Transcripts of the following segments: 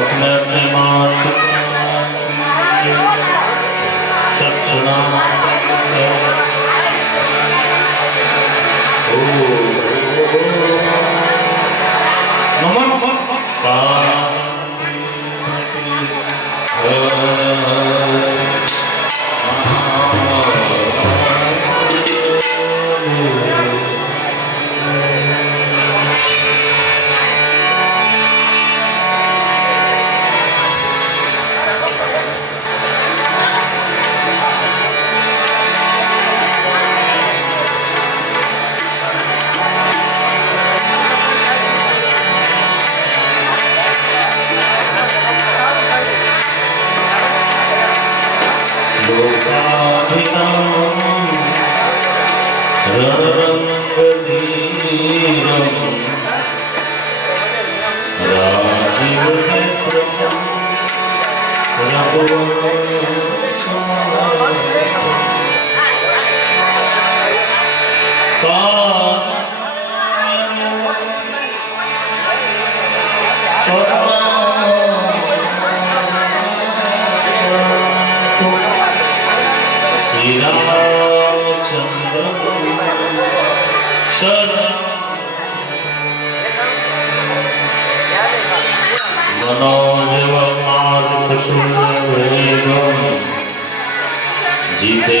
अपने अपने मार्ग सत्सना जीते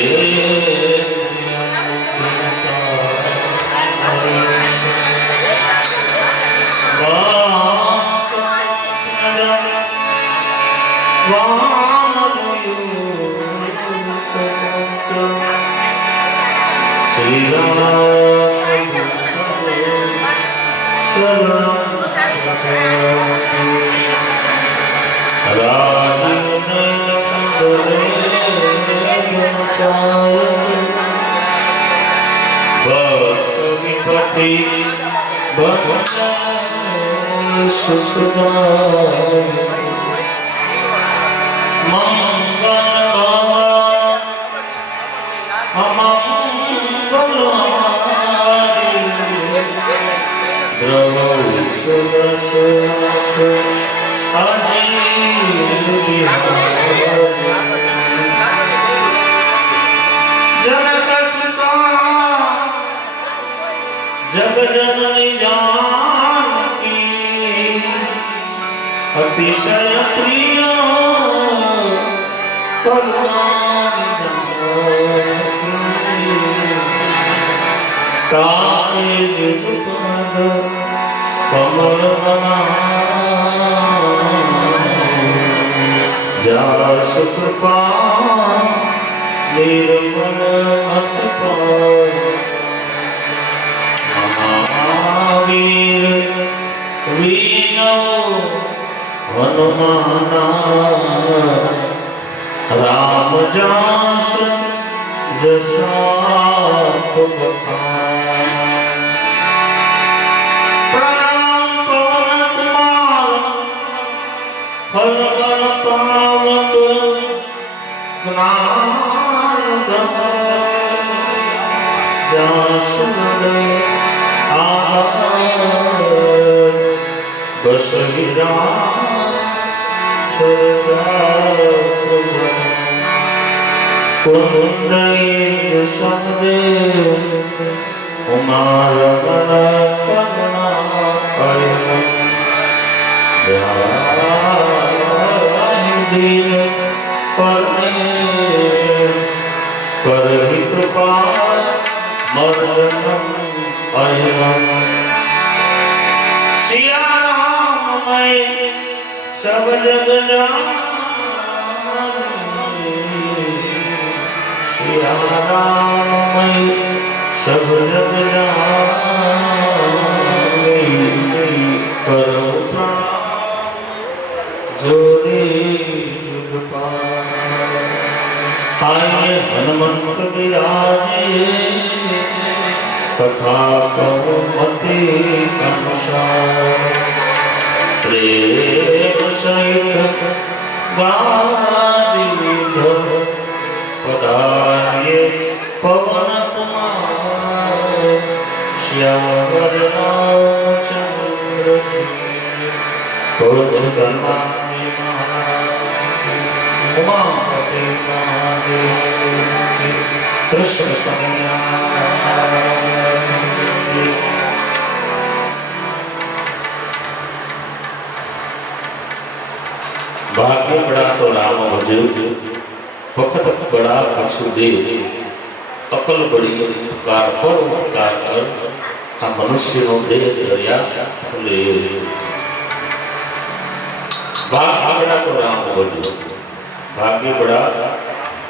श्री जग जननी जानकी अतिशय प्रिय कमल जास कृपा निर्मल महावीर वीनो हनुमाना राम जास जसात प्रणाम पवन कुमार फल बल पावक ज्ञान जास बस गिरा कुंडली सदेव कुमार करुणा कर कृपा मर्दनम अहिरम सिया राम मैं सब जग सिया राम मैं सब जग करो जोरे जुग पाए हनुमंत विराजे કથા કૌમતી કંસાર પ્રેમ સહિત ગાદી લીધો પધારીએ પવન કુમાર શ્યાવર રામચંદ્ર કોચ ગણમાની મહારાજ ઉમાપતિ મહાદેવ કૃષ્ણ સંજ્ઞા भाग्य बड़ा तो राम भजो वक्त बड़ा कछु दे अकल बड़ी कार पर उपकार कर आ मनुष्य नो दे दरिया फूले भाग्य बड़ा तो राम भजो भाग्य बड़ा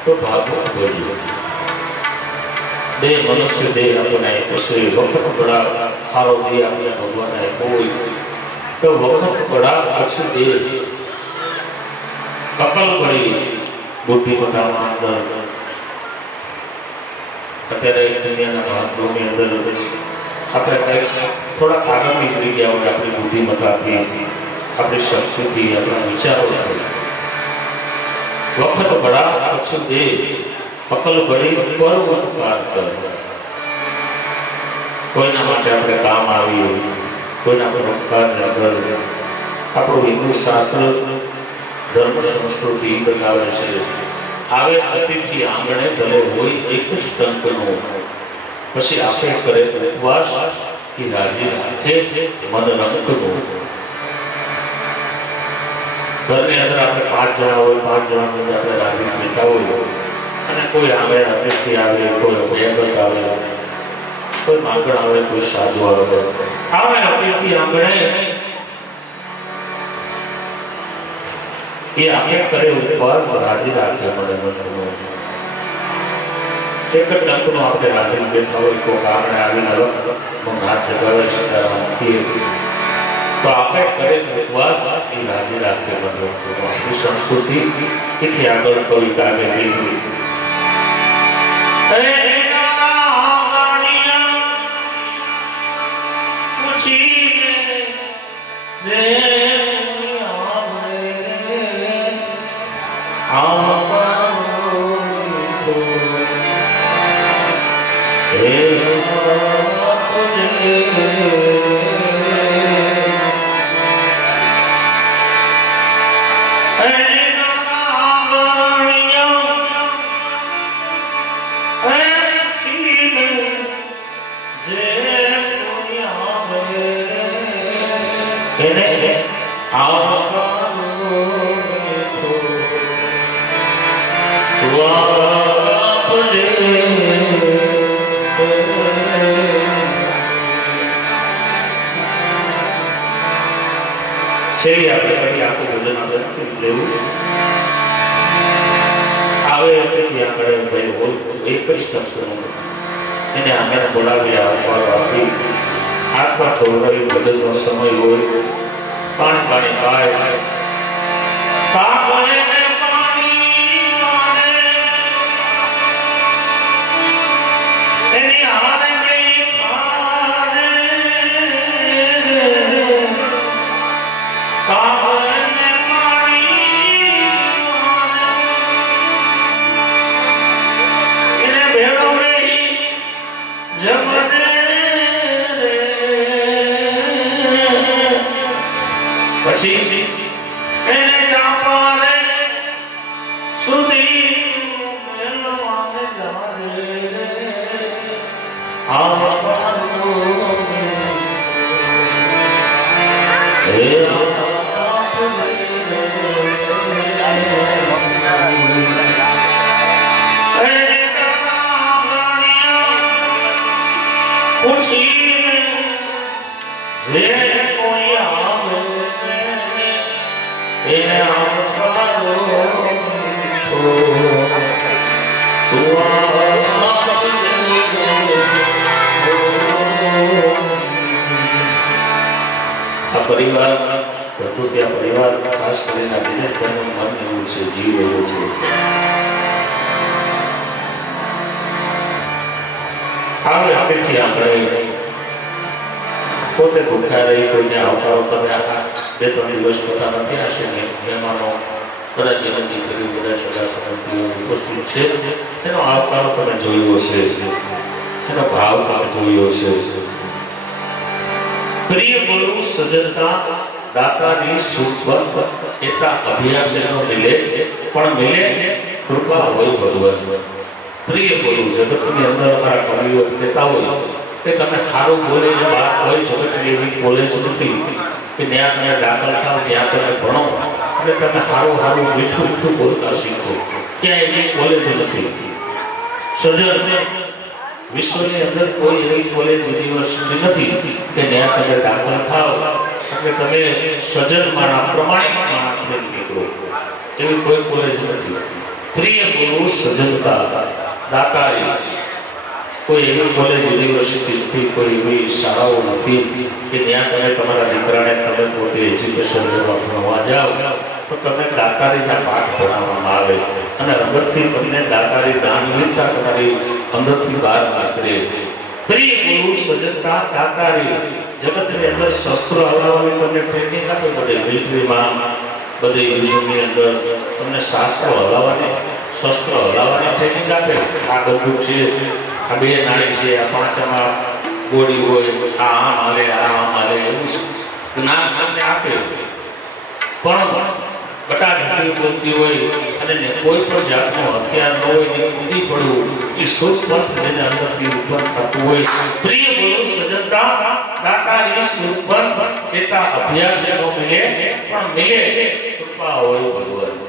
तो भागवत भजो दे मनुष्य दे अपने दूसरे वक्त बड़ा हारो दिया अपने भगवान है कोई तो वक्त बड़ा कछु दे अकल पड़ी बुद्धिमत्ता अंदर અત્યારે દુનિયાના ભાગોની અંદર આપણે કંઈક થોડા આગળ નીકળી ગયા હોય આપણી બુદ્ધિમત્તાથી આપણી શક્તિથી આપણા વિચારોથી વખત બડા કछु દે અકલ પડી પર્વત પાર કર કોઈના માટે આપણે કામ આવીએ કોઈના પર ઉપકારને અગર આપણું હિન્દુ શાસ્ત્ર धर्म संस्कृति बतावे छे आवे अतिथि आंगणे भले होय एक ज टंकनो पछी आपे करे उपवास की राजी राखे मन रंगनो घर ने अंदर आपने 5 जना होय 5 जना में आपने राजी बेठा होय અને કોઈ આવે અતિથि આવે કોઈ ભેગત આવે કોઈ માંગણ આવે કોઈ સાધુ આવે અતિથि आंगणे ये आगे करे उपवास राजी राखे मने मन एक टंक नो आपने राजी बैठा हो को कारण आवी न मन हाथ जगावे सीताराम की तो आपे करे उपवास की राजी राखे मन अपनी संस्कृति किथे आगळ कोई कागे दी ए नारायणिया पूछी जे छेली आपने कभी आपको भोजन आपने लेवू आवे अतिथि आंगणे भाई हो एक જ ટંકનો એને આંગણે બોલાવ્યા પર આપી હાથ પર ધોવડાવી ભોજનનો સમય હોય પાણી પાણી પાય કાગળે ને પાણી મારે એની હારે ગઈ પારે કાગળે ને પાણી મારે એને ભેળો ગઈ જમણે પછી એને જાપારે સુધી મેલવાને જારે આવારો હે જે કોઈ આવે એને આવકારો આ પરિવાર પ્રકૃતિ આ પરિવાર ખાસ કરીને દિનેશભાઈનું મન એવું છે જીવ એવું છે આવે અતિથિ આંગણે પોતે ભૂખ્યા રહી કોઈને આવકારો તમે આ 2-3 દિવસ પોતા નથી હશે ને મહેમાનો બધા વિનંતી કરી બધા સગા સંબંધીઓ ઉપસ્થિત છે એનો આવકારો તમે જોયો હશે એનો ભાવ તમે જોયો હશે પ્રિય બોલું સજ્જનતા દાતાની સુસ્વંત એતા અભ્યાસ એનો મિલે પણ મિલે કૃપા હોય ભગવાન પ્રિય બોલું જગતની અંદર અમારા કવિઓ કહેતા હોય કે તમે સારું બોલે એ વાત હોય જગતની એવી કોલેજ નથી કે ત્યાં તમે દાખલ થાવ ત્યાં તમે ભણો અને તમે સારું મીઠું મીઠું બોલતા શીખો ક્યાં એવી કોલેજ નથી સજ્જન વિશ્વની અંદર કોઈ એવી કોલેજ યુનિવર્સિટી નથી કે ત્યાં તમે દાખલ થાવ એટલે તમે સજ્જન માણા પ્રમાણિક માણા થઈ નીકળો એવી કોઈ કોલેજ નથી પ્રિય બોલું સજ્જનતા દાતારી કોઈ એવી કોલેજ યુનિવર્સિટી નથી કોઈ એવી શાળાઓ નથી કે ત્યાં તમે તમારા દીકરાને તમે પોતે એજ્યુકેશન ભણવા જાઓ તો તમે દાતારીના પાઠ ભણાવવામાં આવે અને અંદરથી તમને દાતારી દાનવીરતા તમારી અંદરથી બહાર નીકળે પ્રિય ગુરુ સજ્જનતા દાતારી જગતની અંદર શસ્ત્ર હલાવવાની તમને ટ્રેનિંગ આપે બધે મિલિટરીમાં બધે યુનિવર્સિટીની અંદર તમને શાસ્ત્રો હલાવવાની શસ્ત્ર હલાવવાની ટ્રેનિંગ આપે આ બંદૂક છે આ 2 નાળી છે આ 5માં ગોળી હોય આ આમ હાલે એવું જ્ઞાન તમને આપે પણ બટા ઝાડી બોલતી હોય અને કોઈ પણ જાતનો હથિયાર ન હોય ને કૂદી પડવું એ સુસ્વર્થ જેને અંદરથી ઉત્પન્ન થતું હોય પ્રિય બોલો સજ્જનતા દાતારી સુસ્વર્થ એતા અભ્યાસ એનો મિલે પણ મિલે કૃપા હોય ભગવાન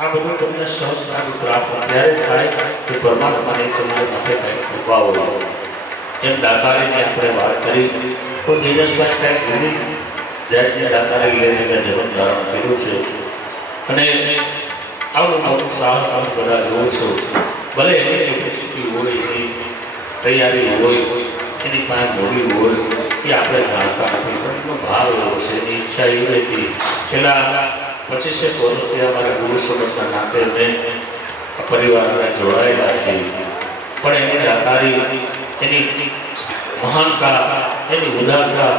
આ બધું તમને સહજ પ્રાપ્ત ત્યારે થાય કે પરમાત્માની તમારી માટે કંઈક કૃપા હોય એમ દાતારીની આપણે વાત કરી તો તેજસભાઈ સાહેબ ઘણી જાતની દાતારી લઈને જીવન ધારણ કર્યું છે અને આવું મોટું સાહસ તમે બધા જોવો છો ભલે એની કેપેસિટી હોય એની તૈયારી હોય એની પાસે મોડી હોય એ આપણે જાણતા નથી પણ એનો ભાવ એવો છે એની ઈચ્છા એવી હતી છેલ્લા 25 વર્ષથી અમારા ગુરુ સમાજના નાતે અમે પરિવારના જોડાયેલા છે પણ એની દાતારી એની મહાનતા એની ઉદારતા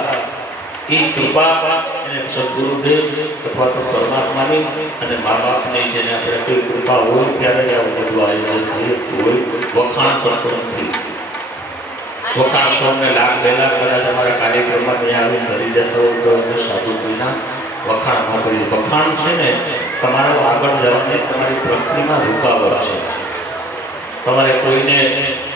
એ કૃપા એને સદગુરુદેવ અથવા તો પરમાત્માની અને મા બાપની જેને આપણે કોઈ કૃપા હોય ત્યારે આવું બધું આયોજન થયું હોય વખાણ કરતો નથી વખાણ તો અમને લાખ 2 લાખ કદાચ અમારા કાર્યક્રમમાં ત્યાં આવીને કરી જતો હોય તો અમે સાધુ કોઈના વખાણ ન કરી વખાણ છે ને તમારો આગળ જવાની તમારી પ્રગતિમાં રૂકાવટ છે તમારે કોઈને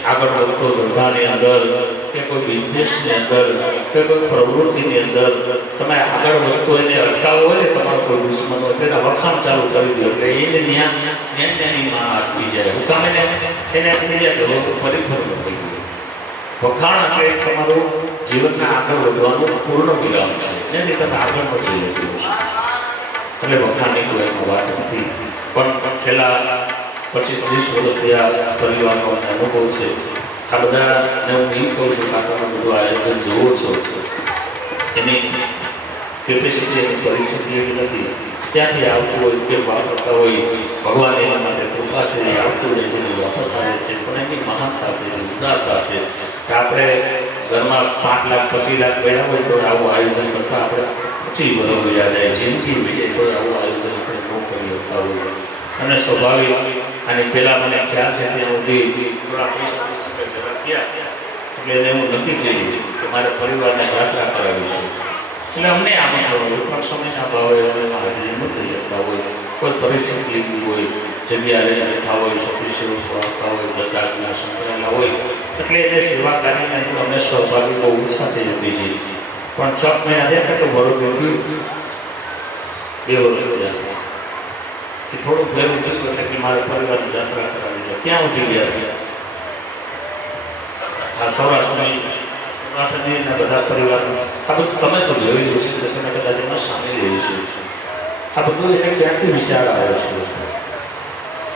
આગળ વધતો ધંધાની અંદર કે કોઈ બિઝનેસની અંદર કે કોઈ પ્રવૃત્તિની અંદર તમે આગળ વધતો એને અટકાવો હોય ને તમારો કોઈ દુશ્મન હોય તેના વખાણ ચાલુ કરી દો એટલે એને ન્યાની માં આપી જાય હુકામ એને આપી જાય તો પરિપૂર્ણ થઈ ગયું વખાણ એટલે તમારું જીવનના આગળ વધવાનું પૂર્ણ વિરામ છે જેની તમે આગળ વધી જતું એટલે વખાણની કોઈ એમાં વાત નથી પણ છેલ્લા 25-30 વર્ષથી આ પરિવારનો અનુભવ છે આ બધાને હું એ કહું છું કે તમે બધું આયોજન જોવો છો એની કેપેસિટી એની પરિસ્થિતિ એવી નથી ત્યાંથી આવતું હોય કે વાપરતા હોય ભગવાન એના માટે કૃપા છે આવતું રહે છે વાપરતા રહે છે પણ એની મહાનતા છે એની ઉદારતા છે કે આપણે ઘરમાં 5 લાખ 25 લાખ બેઠા હોય તો આવું આયોજન કરતા આપણે 25 વર્ષ યાદ આવે જિંદગી બીજે તો આવું આયોજન આપણે ન કરી શકતા હોય અને સ્વાભાવિક અને પહેલાં મને ખ્યાલ છે ત્યાં સુધી થોડા એટલે એને હું નક્કી કરી કે મારે પરિવારને યાત્રા કરાવી છે એટલે અમને આમાં પણ સમયના ભાવે એમાં હાજરી ન થઈ શકતા હોય કોઈ પરિસ્થિતિ એવી હોય જગ્યા લઈને બેઠા હોય સફીસીઓ સ્વાગતા હોય દત્તાજ્ઞા સંકળાયેલા હોય એટલે એને સેવા કાર્યને અમને સ્વાભાવિક બહુ ઉત્સાહ થઈ જતી છે પણ 6 મહિના થયા તો બરોબર થયું 2 વર્ષ થયા કે થોડું ભેરું થયું એટલે કે મારે પરિવારની યાત્રા કરાવી છે ક્યાં ઉઠી ગયા છે આ સૌરાષ્ટ્રની બધા પરિવારનું આ બધું તમે તો જોયેલું છે કે તમે કદાચ એમાં સામેલ રહી છે આ બધું એને ક્યાંથી વિચાર આવ્યો છે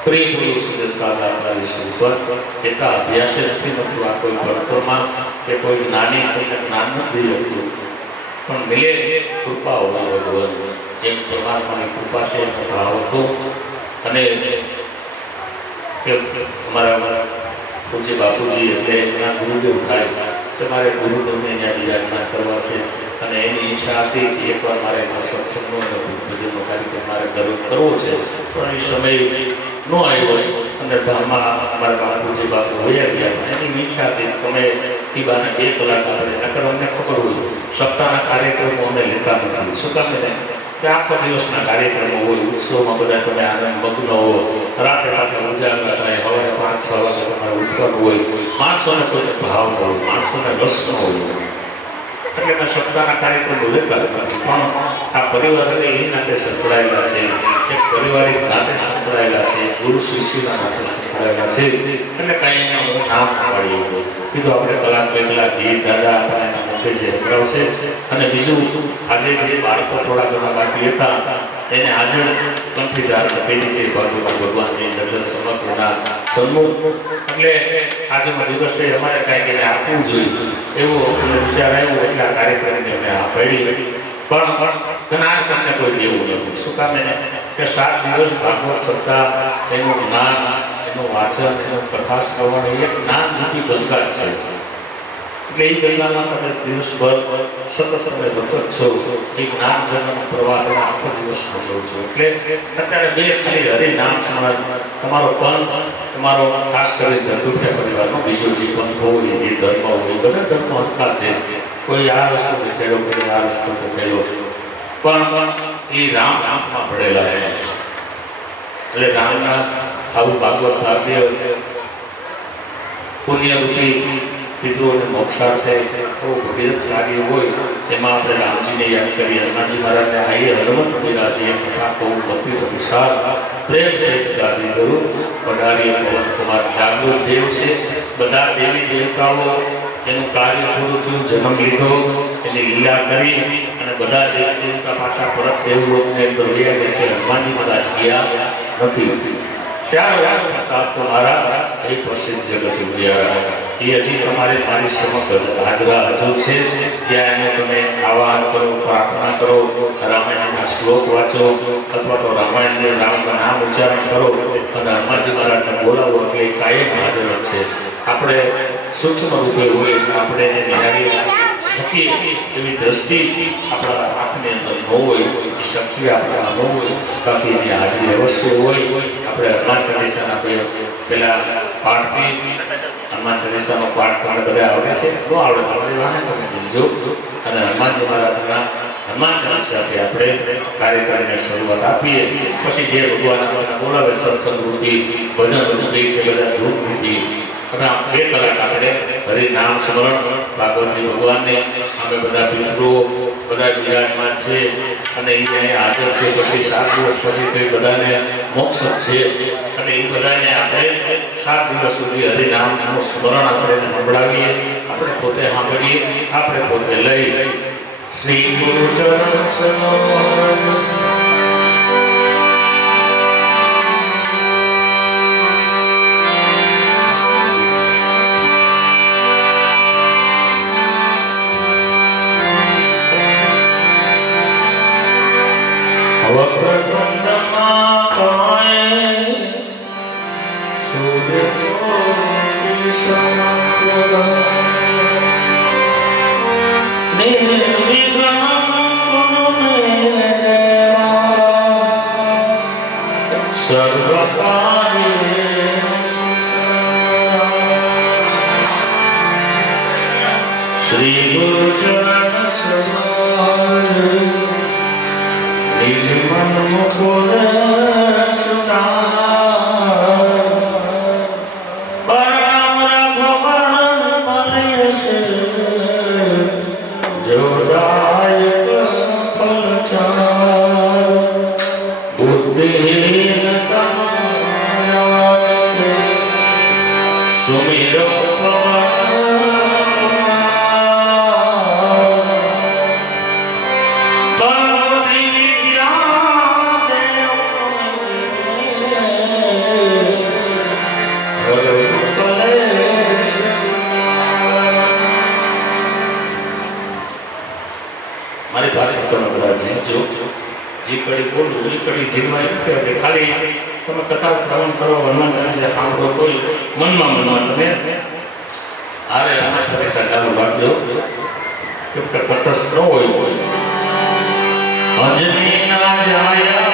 પ્રિય ગુરુ સજ્જનતા દાતારી સુસ્વર્થ એકા અભ્યાસે નથી મળતું આ કોઈ ભણતરમાં કે કોઈ જ્ઞાની કોઈને જ્ઞાન નથી રહેતું પણ મિલે કૃપા હોવા ભગવાન એમ પરમાત્માની કૃપા છે ભાવ હતો અને અમારા પૂજ્ય બાપુજી એટલે એના ગુરુદેવ થાય. તમારે ગુરુદેવને ત્યાં બિરાજમાન કરવા છે અને એની ઈચ્છા હતી કે એકવાર મારે સત્સંગનો ભજનનો કાર્યક્રમ મારે કરવો છે, પણ એ સમય ન આવ્યો અને ધામમાં અમારા બાપુજી બાપુ વયા ગયા. એની ઈચ્છા હતી તમે એ બાને 2 કલાક આપણે નકર અમને ખબર હોય સપ્તાહના કાર્યક્રમો અમે લેતા નથી. શું કામ ને કે આખો દિવસના કાર્યક્રમો હોય, ઉત્સવમાં બધા તમે આનંદ મગ્ન હો, રાત્રે પાછા ઉજાગરા થાય, સવારે 5-6 વાગે તમારે ઉઠવાનું હોય, માણસોને કોઈને ભાવ ન હોય, માણસોને રસ ન હોય, એટલે મેં સપ્તાહના કાર્યક્રમો લેતા નથી. પણ આ પરિવારને એ નાતે સંકળાયેલા છે, એક પારિવારિક નાતે સંકળાયેલા છે, ગુરુ શિષ્યના નાતે સંકળાયેલા છે, એટલે કાંઈ એને હું નામ પાડ્યું કીધું આપણે કલાક 2 કલાક ગીત દાદા આપણને મોટે છે સંભળાવશે. અને બીજું આજે જે બાળકો થોડા ઘણા બાકી હતા એને આજે કંઠીદાર પેલી છે ભગવાનની નજર સમક્ષના સન્મુખ, એટલે આજના દિવસે અમારે કાંઈક એને આપવું જોઈએ એવો વિચાર આવ્યો. એટલે આ કાર્યક્રમને અમે આ પાડી. પણ જ્ઞાન તમને કોઈ દેવું નથી. શું કામ એને કે 7 દિવસ ભાગવત સપ્તાહ, એનું જ્ઞાન, એનું વાચન, એનું કથા શ્રવણ, એ જ્ઞાન રૂપી ગંગા છે. એટલે એ ગંગામાં તમે દિવસભર સતત તમે ભક્ત છો, એ જ્ઞાન ગંગાનો પ્રવાહ તમે આખો દિવસ ભજો છો. એટલે અત્યારે 2 ખાલી હરિનામ સ્મરણ તમારો પંથ, તમારો ખાસ કરીને ધંધુભ્યા પરિવારનો બીજો જે પંથ હોય, જે ધર્મ હોય, બધા ધર્મ હરખા છે. કોઈ આ રસ્તો ખેડો, કોઈ આ રસ્તો ખેડો, પણ એ રામ નામમાં પડેલા છે. એટલે રામના આવું ભાગવત ભાગ્ય પુણ્યરૂપી પિતૃઓને મોક્ષાર્થે ભગીરથ કાર્ય હોય, એમાં આપણે રામજીને યાદ કરીએ, હનુમાનજી મહારાજને આઈએ હનુમંત વિરાજીએ તથા કહું ભક્તિ વિશાળ પ્રેમ છે ગાદી ગુરુ પધારીએ પવન કુમાર જાગૃત દેવ છે. બધા દેવી દેવતાઓ એનું કાર્ય પૂરું થયું, જન્મ લીધો, એની લીલા કરી અને બધા દેવી દેવતા પાછા પરત દેવલોકને અંદર વયા ગયા છે. હનુમાનજી મહારાજ ગયા નથી. 4 વાર તમારા એ પ્રસિદ્ધ જગત ઉજ્યા એ હજી તમારે મારી સમક્ષ હાજરા હજુ છે. જ્યાં એને તમે આવાહન કરો, પ્રાર્થના કરો, રામાયણના શ્લોક વાંચો અથવા તો રામાયણના રામના નામ ઉચ્ચારણ કરો અને હનુમાનજી મહારાજને બોલાવો એટલે કાયમ હાજર છે. આપણે સૂક્ષ્મ રૂપે હોય આપણે એને નિહાળી શકીએ એવી દ્રષ્ટિ આપણા આંખની અંદર ન હોય, એ શક્તિ આપણા ન હોય, બાકી એની હાજરી અવશ્ય હોય. આપણે હનુમાન ચાલીસાના પેલા પાઠથી હનુમાન ચાલીસાનો પાઠ તમને બધા આવડે છે? શું આવડે? આવડે વાને તમે સમજો. અને હનુમાનજી મહારાજના હનુમાન ચાલીસાથી આપણે કાર્યક્રમને શરૂઆત આપીએ. પછી જે ભગવાન આપણને બોલાવે સત્સંગ રૂપી ભજન રૂપી કે બધા ધૂપ રૂપી અને 2 કલાક આપણે હરિનામ સ્મરણ ભાગવતી ભગવાનને અમે બધા પિતૃઓ બધા બિરાજમાન છે અને એ અહીંયા હાજર છે. પછી 7 દિવસ પછી તો એ બધાને મોક્ષ છે અને એ બધાને આપણે 7 દિવસ સુધી હરિનામનું સ્મરણ આપણે સંભળાવીએ, આપણે પોતે સાંભળીએ, આપણે પોતે લઈ. શ્રી ગુરુ ચરણ સરોજ શ્રી ગુરુ ચરણ સરોજ નિજ મન મુકુર જે કડી બોલું એ કડી જીવવા નથી આવતી. ખાલી તમે કથા શ્રવણ કરો, હનુમાન ચાલીસા સાંભળો, કોઈ મનમાં તમે આરે આના ચાલીસા ચાલુ રાખજો, કેમ કે તટસ્થ ન હોય. અંજની ના જાયા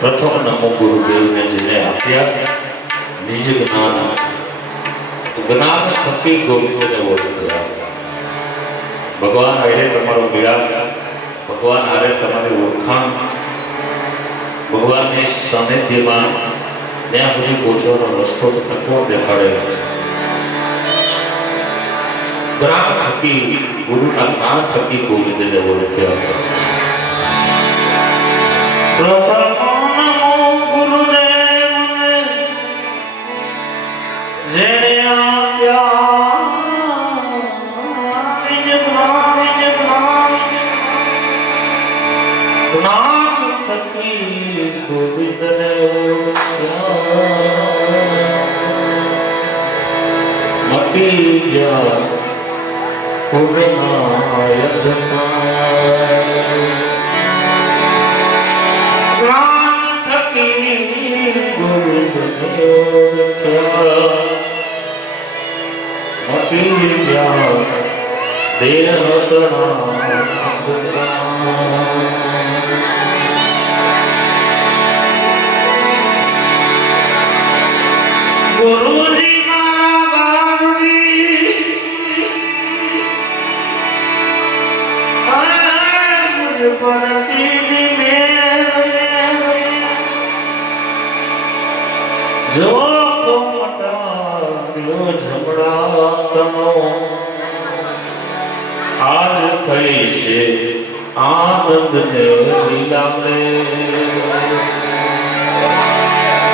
પ્રથમ નમો ગુરુદેવને જેને આપ્યા નિજ જ્ઞાન જ્ઞાન થકી ગોવિંદને ઓળખ્યા. ભગવાન હારે તમારો મિલાપ, ભગવાન હારે તમારી ઓળખાણ, ભગવાનની સાનિધ્યમાં ત્યાં સુધી પહોંચવાનો રસ્તો નકો દેખાડે. જ્ઞાન થકી, ગુરુના જ્ઞાન થકી ગોવિંદને ઓળખ્યા. પ્રથમ નમો ગુરુદેવને જેને આપ્યા જ્ઞાન થકી ગોવિંદને ઓળખ્યા. મટી જા પૂર્ણાય જ્ઞાન થકી ગોવિંદને ઓળખ્યા. મટી જા દેહ ગુરુજી મારા બાપજી મુझ પર તેરી મેર જો તો મટાડ્યો જમણાતનો આજ થઈ છે આનંદ ને લીલામે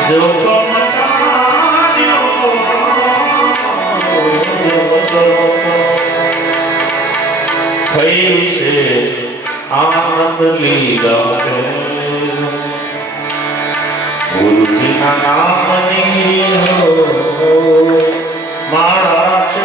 જો થઈ છે આનંદ લીલા. ગુરુજીના નામની માળા છે.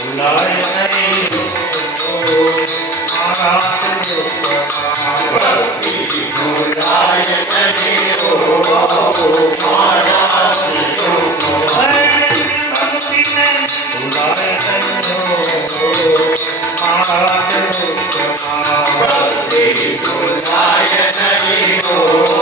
ભૂલાય નહીં મારા ભક્તિ ભૂલાય નહીં મારા ભક્તિને ભૂલાય નહીં મારા ભક્તિ ભૂલાય નહીં મારા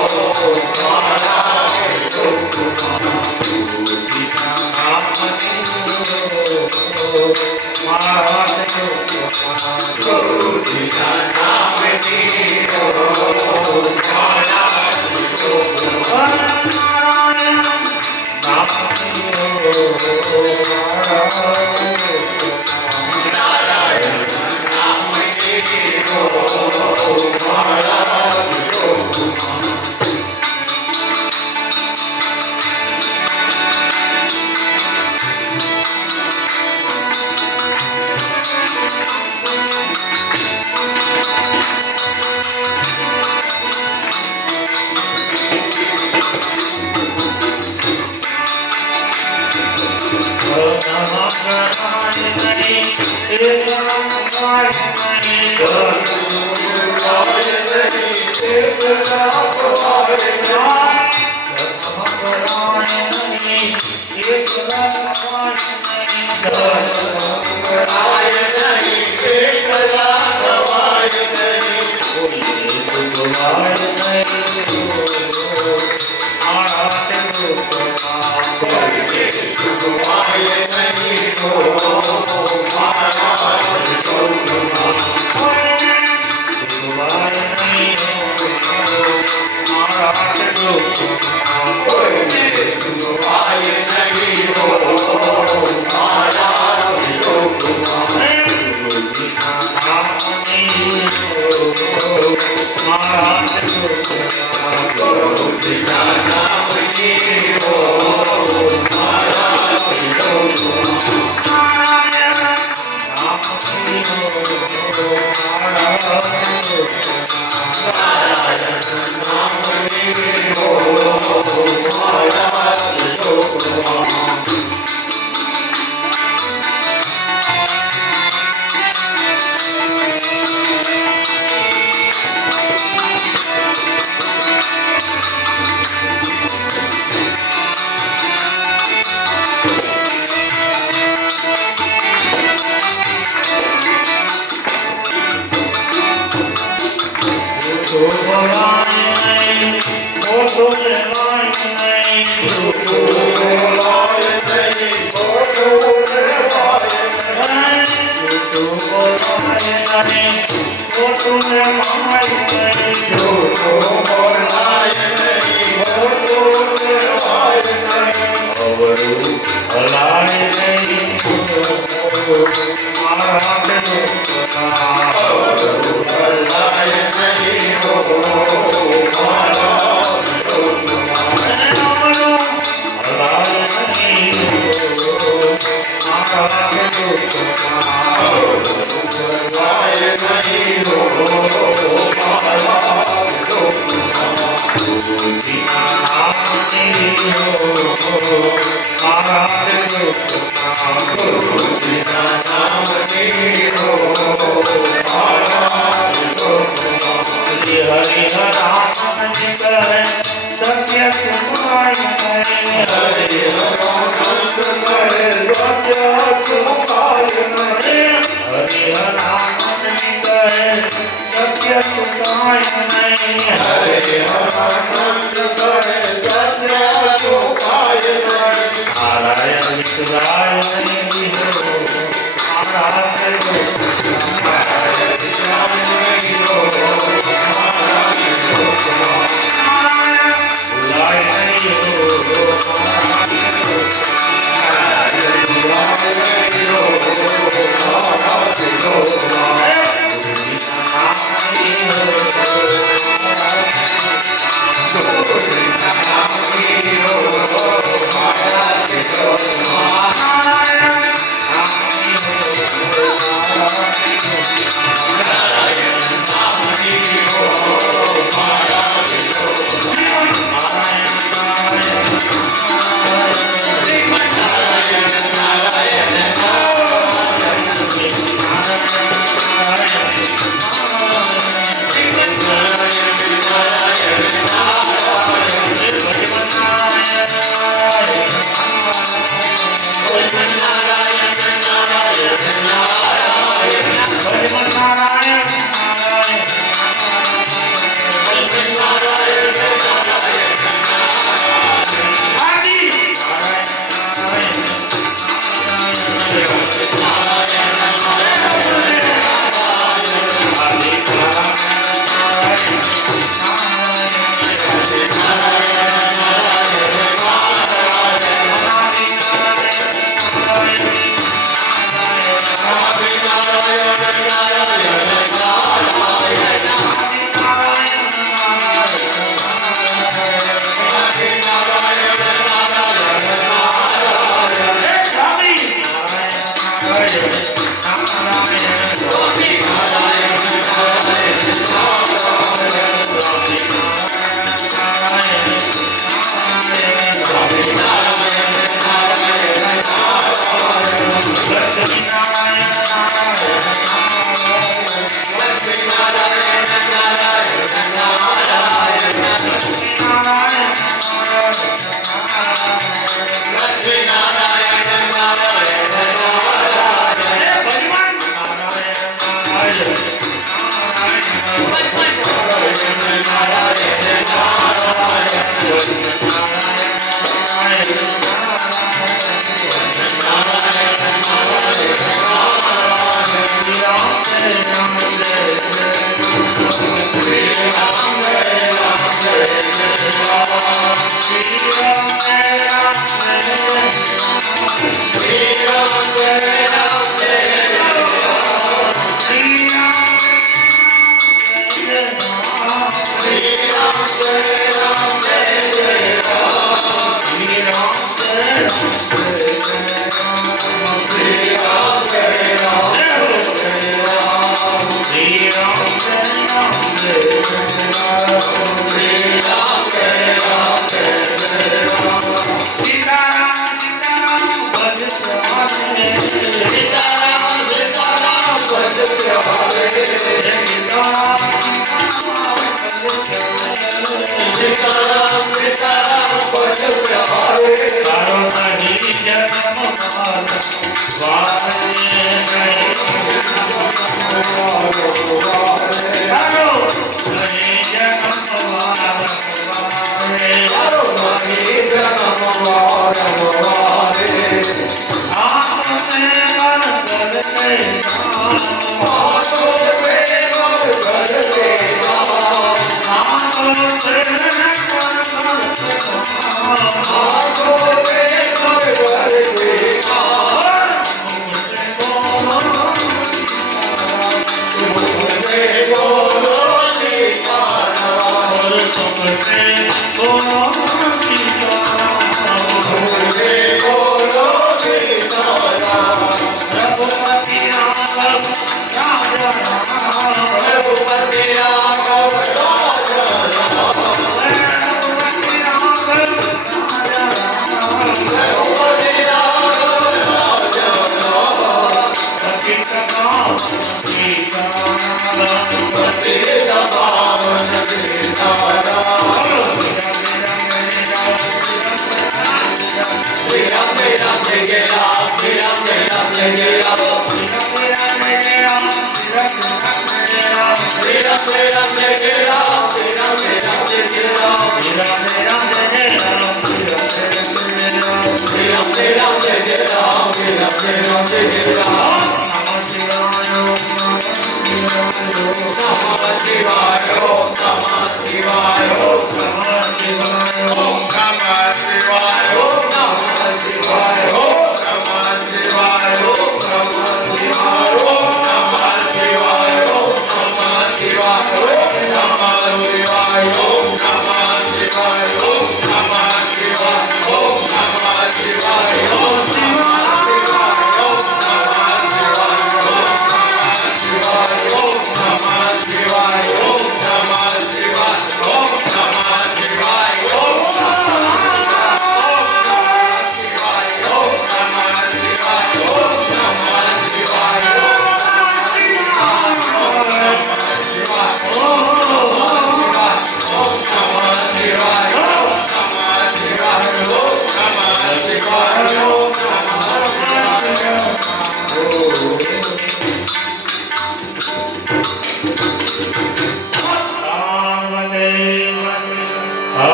Hare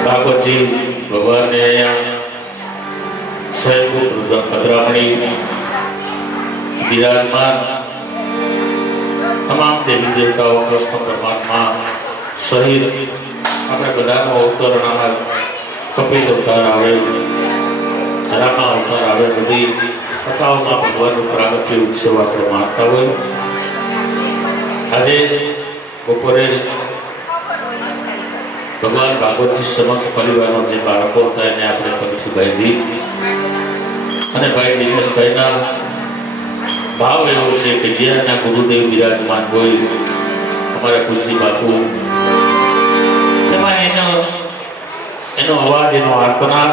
ઠાકોરજી ભગવાનને અહીંયા ભદ્રામણી વિરાજમાન તમામ દેવી દેવતાઓ કૃષ્ણ પરમાત્મા સહિત આપણે બધાનો અવતરણામાં કપિલ અવતાર આવે ધરામાં અવતાર આવે બધી કથાઓમાં ભગવાનનું પ્રાગટ્ય ઉત્સવ આપણે માનતા હોય. આજે બપોરે ભગવાન ભાગવતજી સમક્ષ પરિવારનો જે બાળકો હતા એને આપણે પગથી બાંધી અને ભાઈ દિનેશભાઈના ભાવ એવો છે કે જ્યાંના ગુરુદેવ બિરાજમાન હોય અમારા તુલસી બાપુ એમાં એનો અવાજ, એનો આર્તનાદ,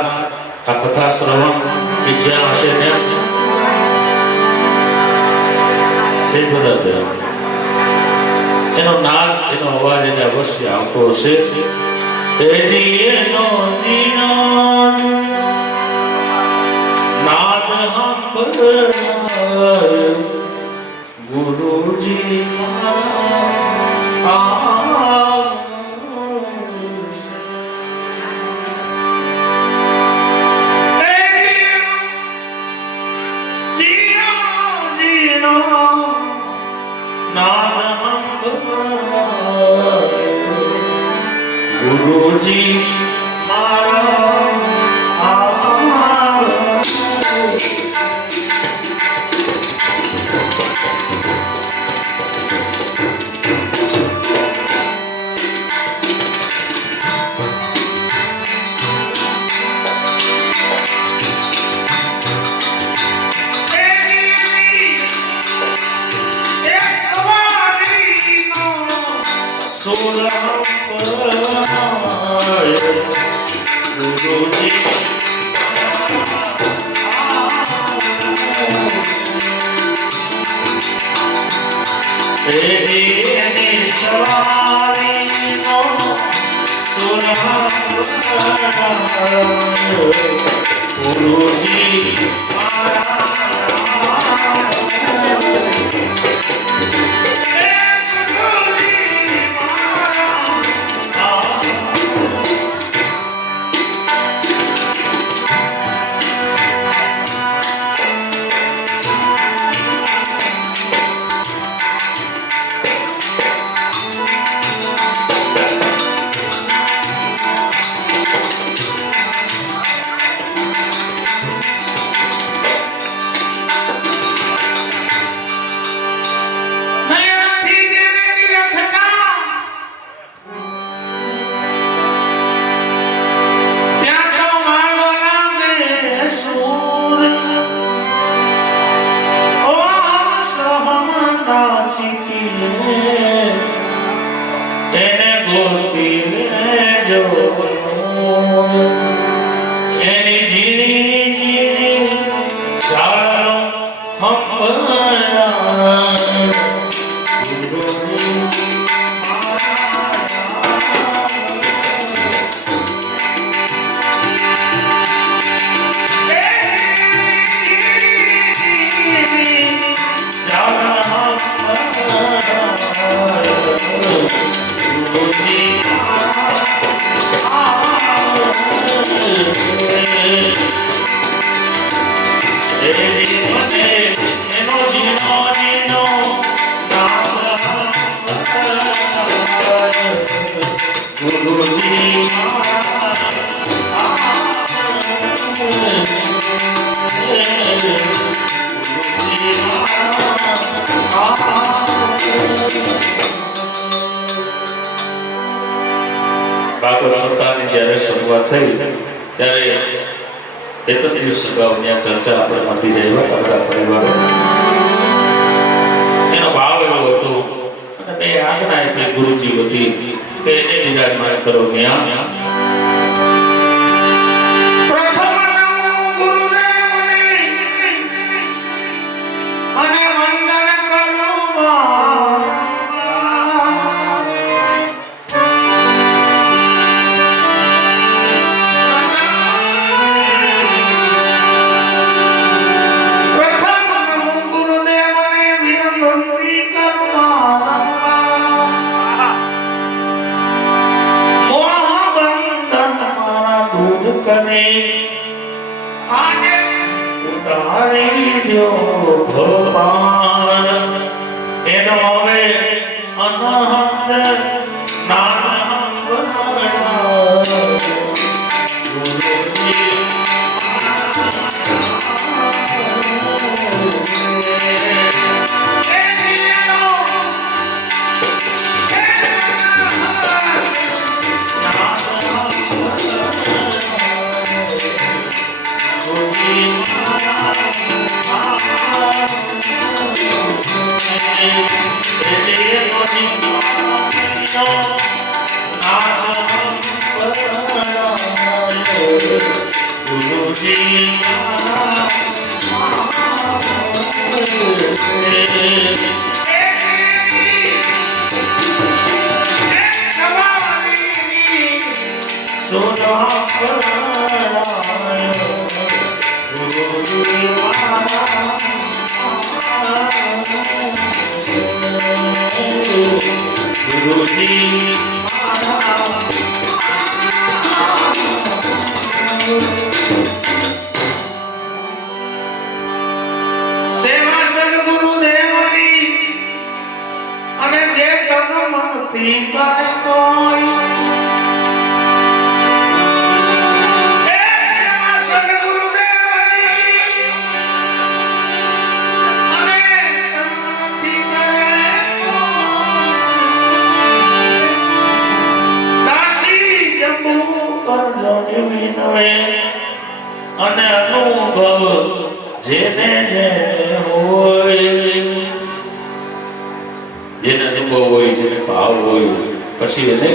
આ કથા શ્રવણ કે જ્યાં હશે ત્યાં એનો નાદ, એનો અવાજ એને અવશ્ય આવતો હશે. નાદ ગુરુજી ગુરુજી જ્યારે શરૂઆત થઈ ત્યારે બે ત્રણ દિવસ અગાઉની ચર્ચા આપણે મળતી રહ્યા બધા પરિવારો. એનો ભાવ એવો હતો અને મેં આજ્ઞા એટલે ગુરુજી હતી કે એને બિરાજમાન કરો ત્યાં. અને અનુભવ જેને જેને હોય, જેને અનુભવ હોય, જેને ભાવ હોય, પછી છે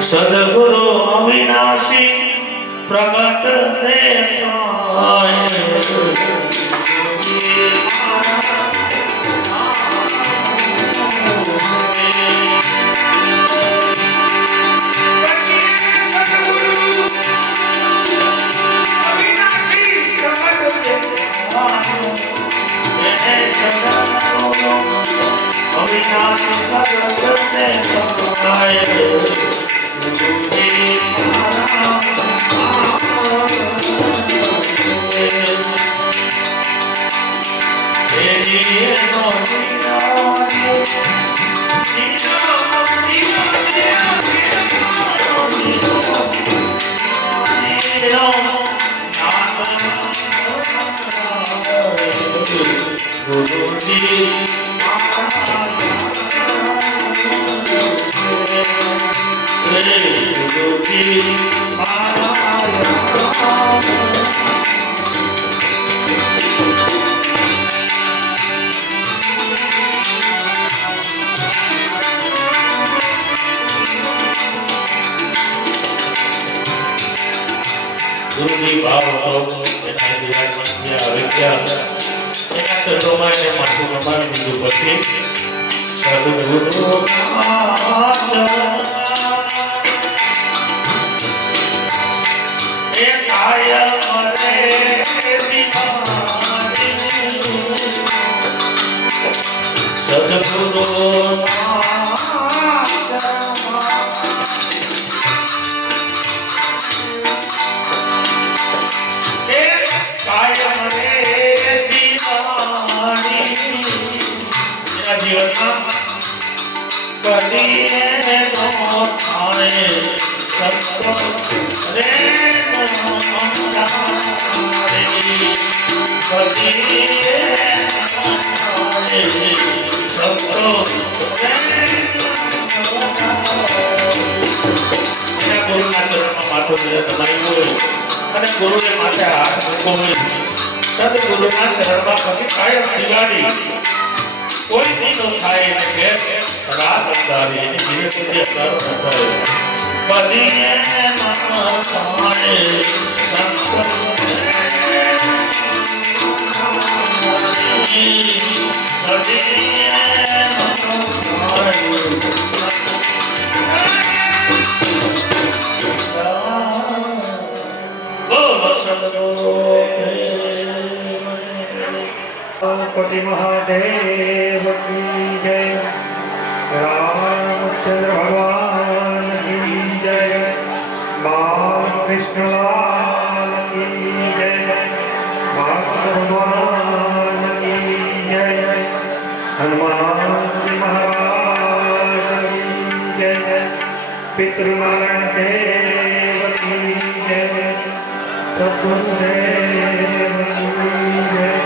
સદગુરુ અવિનાશી પ્રગટ દેખાય. ગુરુજી ભાવ હતો એના વિરાજમાન થયા હવે ક્યાં એના ચરણોમાં એને માથું નમાવી દીધું. પછી સદગુરુ એ કાયમ રે સદગુરુ અને ગુરુએ માથે હાથ મૂકો હોય સદગુરુના ચરણમાં પછી કાયમ દિવાળી કોઈ દીનો થાય ને ઘેર રાત અંધારી એની ધીરે ધીરે અસર ન થાય. બદીએ મન થાય पति महादेव की जय, रामचंद्र भगवान की जय, बाल कृष्ण लाल की जय, भगवान की जय, हनुमान जी महाराज की जय, पितृनारायण देव की जय, ससुर देव की जय.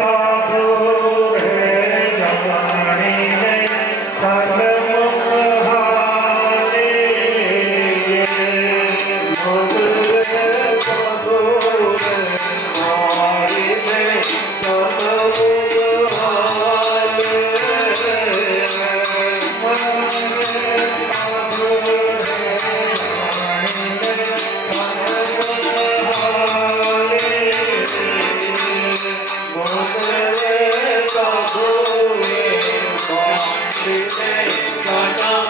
साधु रे મારા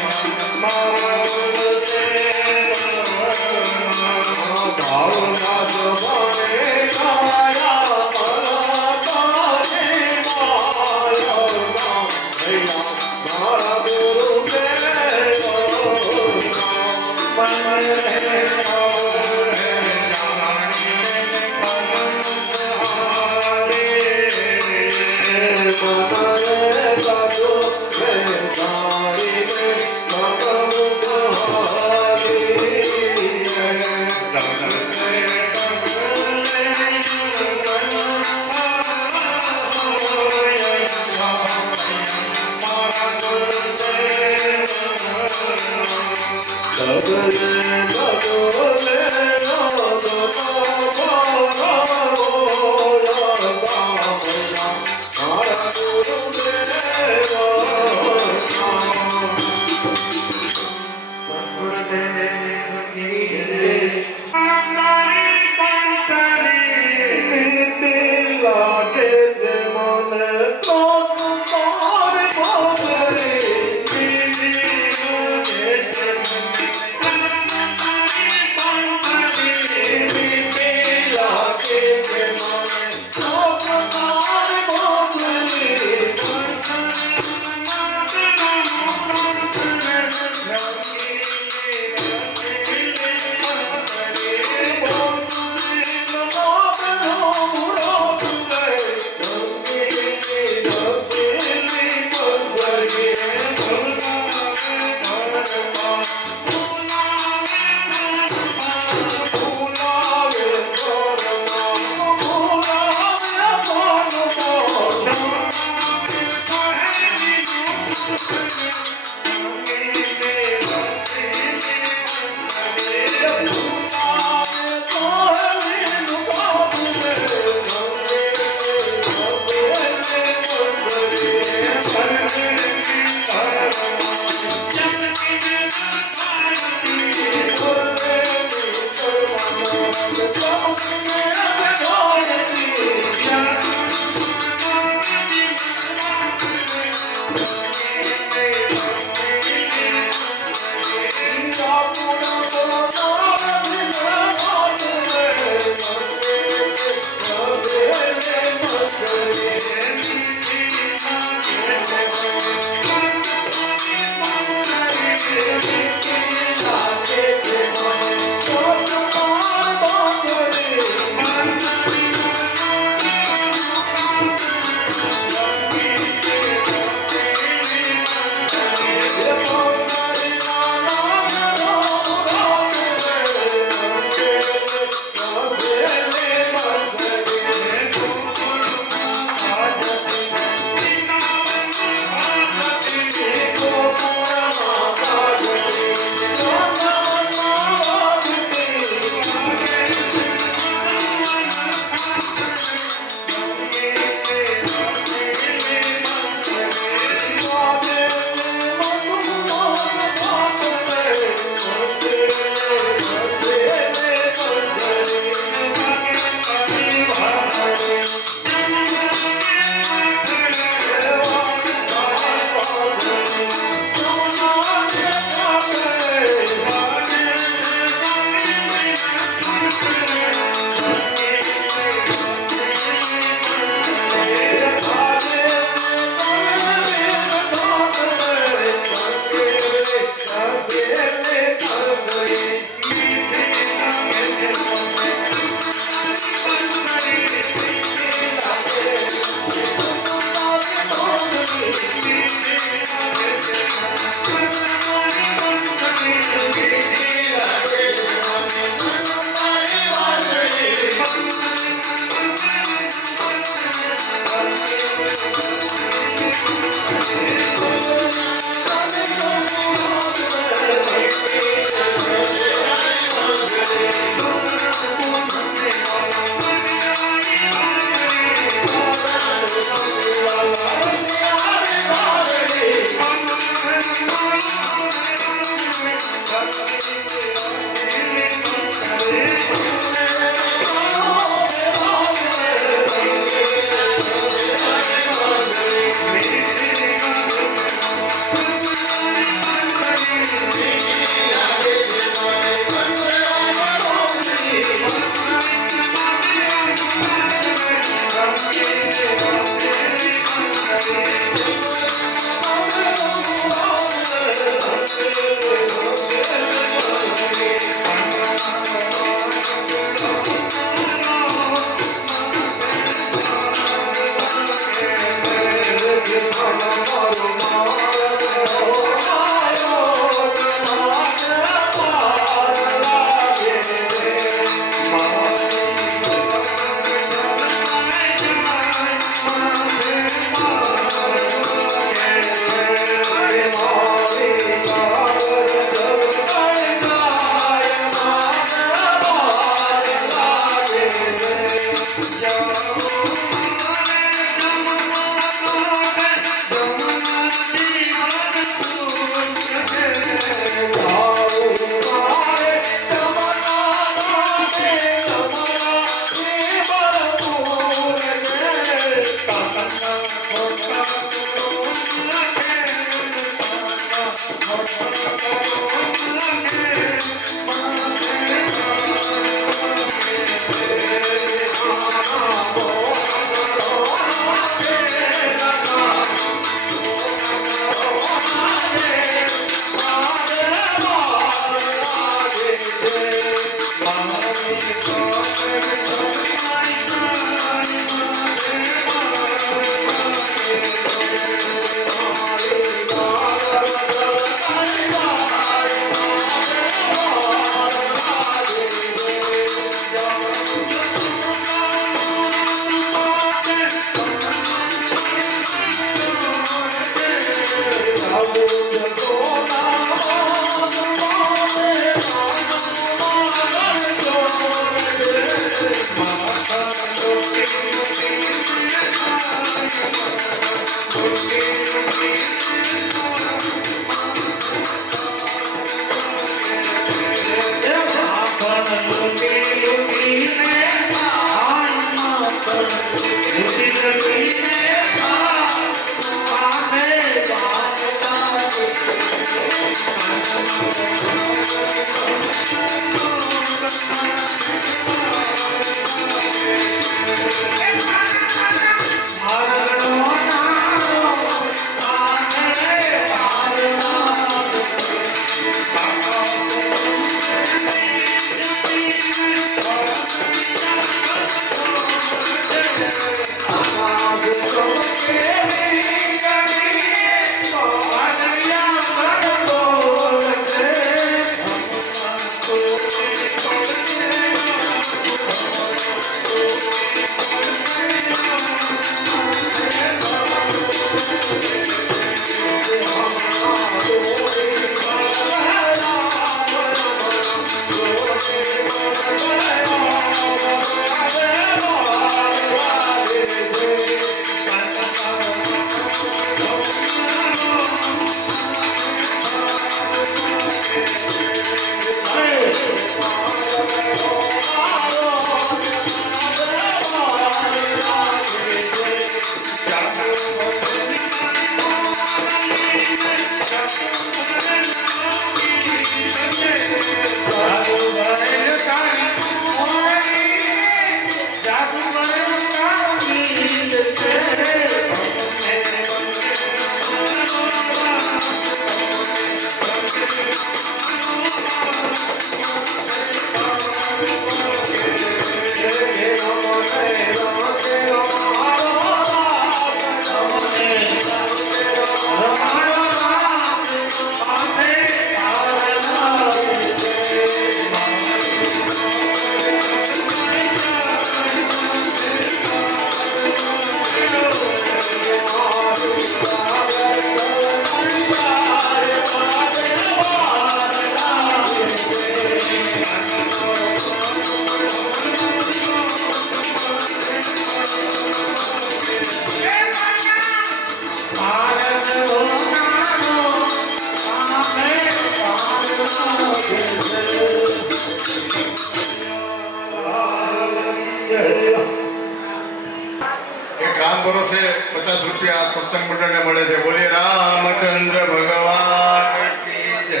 રામ ભરોસે 50 રૂપિયા સત્સંગ મંડળને મળે છે. બોલીએ રામચંદ્ર ભગવાન કી જય.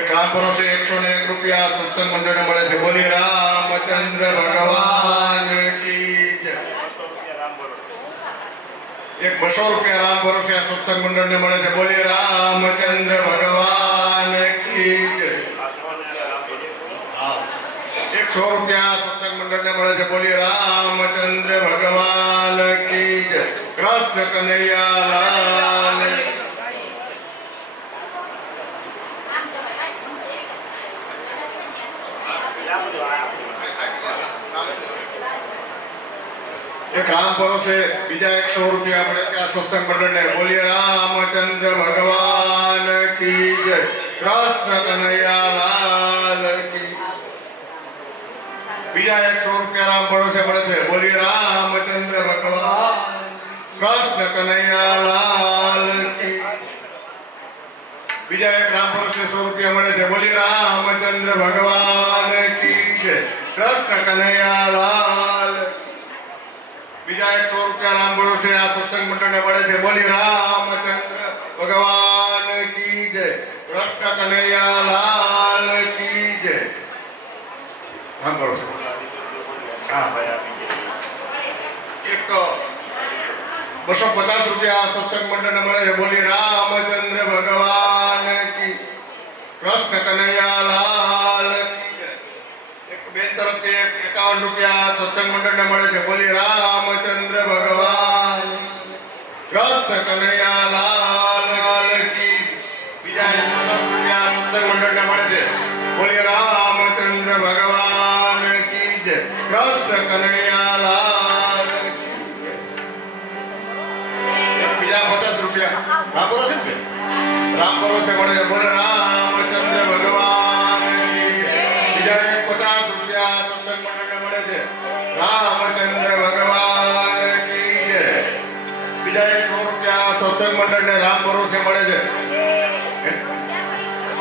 એક રામ ભરોસે 101 રૂપિયા સત્સંગ મંડળને મળે છે. બોલીએ રામચંદ્ર ભગવાન કી જય. એક 200 રૂપિયા રામ ભરોસે સત્સંગ મંડળને મળે છે. બોલીએ રામચંદ્ર ભગવાન કી જય. 100 રૂપિયા સત્સંગ મંડળને મળે છે. બોલીએ રામચંદ્ર ભગવાન કી જય. કૃષ્ણ કનૈયા લાલ. એક રામ ભરોસે બીજા 100 રૂપિયા મળે છે આ સત્સંગ મંડળને. બોલીએ રામચંદ્ર ભગવાન કી જય. કૃષ્ણ કનૈયા લાલ કી. બીજા 100 રૂપિયા રામ ભરોસે મળે છે. બોલીએ રામચંદ્ર ભગવાન કૃષ્ણ કનૈયા લાલ કી. બીજા એક રામ ભરોસે 100 રૂપિયા મળે છે. બોલીએ રામચંદ્ર ભગવાન કી જય. કૃષ્ણ કનૈયા લાલ. બીજા 100 રૂપિયા રામ ભરોસે આ સત્સંગ મંડળને મળે છે. બોલીએ રામચંદ્ર ભગવાન કી જય. કૃષ્ણ કનૈયા લાલ કી જય. રામ ભરોસે એક 250 રૂપિયા સત્સંગ મંડળને મળે છે. બોલી રામચંદ્ર ભગવાન કી. કૃષ્ણ કનૈયા લાલ કી જય. એક બેન તરફથી 51 રૂપિયા સત્સંગ મંડળને મળે છે. બોલી રામચંદ્ર ભગવાન કૃષ્ણ કનૈયા લાલ કી. બીજા 50 રૂપિયા સત્સંગ મંડળને મળે છે. બોલી રામચંદ્ર ભગવાન કી જય. કૃષ્ણ કનૈયા લાલ કી. બીજા 50 રૂપિયા રામ ભરોસે ને રામ ભરોસે મળે છે. બોલે રામચંદ્ર ભગવાન કી જય. બીજા 50 રૂપિયા સત્સંગ મંડળને મળે છે. રામચંદ્ર ભગવાન કી જય. બીજા 100 રૂપિયા સત્સંગ મંડળને રામ ભરોસે મળે છે.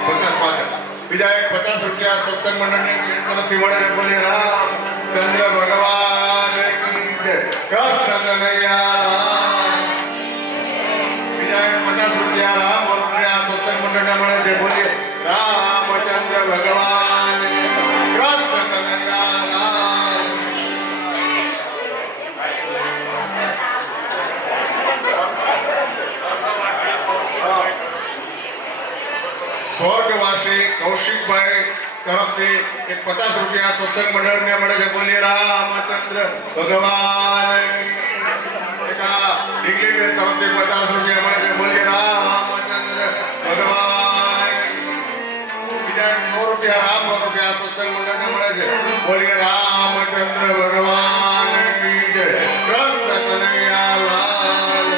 50 બીજા 50 રૂપિયા સત્સંગ મંડળને તરફથી મળે છે. બોલે રામચંદ્ર ભગવાન કી જય. કૃષ્ણ કનૈયા લાલ. બીજા 50 રૂપિયા રામ ભરોસે આ સત્સંગ મંડળને મળે છે. બોલીએ રામચંદ્ર ભગવાન કૃષ્ણ કનૈયા લાલ. સ્વર્ગવાસી કૌશિકભાઈ તરફથી એક 50 રૂપિયા સત્સંગ મંડળને મળે છે. બોલીએ રામચંદ્ર ભગવાન. એક આ ડીગલીબેન તરફથી 50 રૂપિયા મળે છે. બોલીએ રામચંદ્ર ભગવાન. બીજા 100 રૂપિયા રામ ભરોસે આ સત્સંગ મંડળને મળે છે. બોલીએ રામચંદ્ર ભગવાન કી જય. કૃષ્ણ કનૈયા લાલ.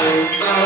Thank you.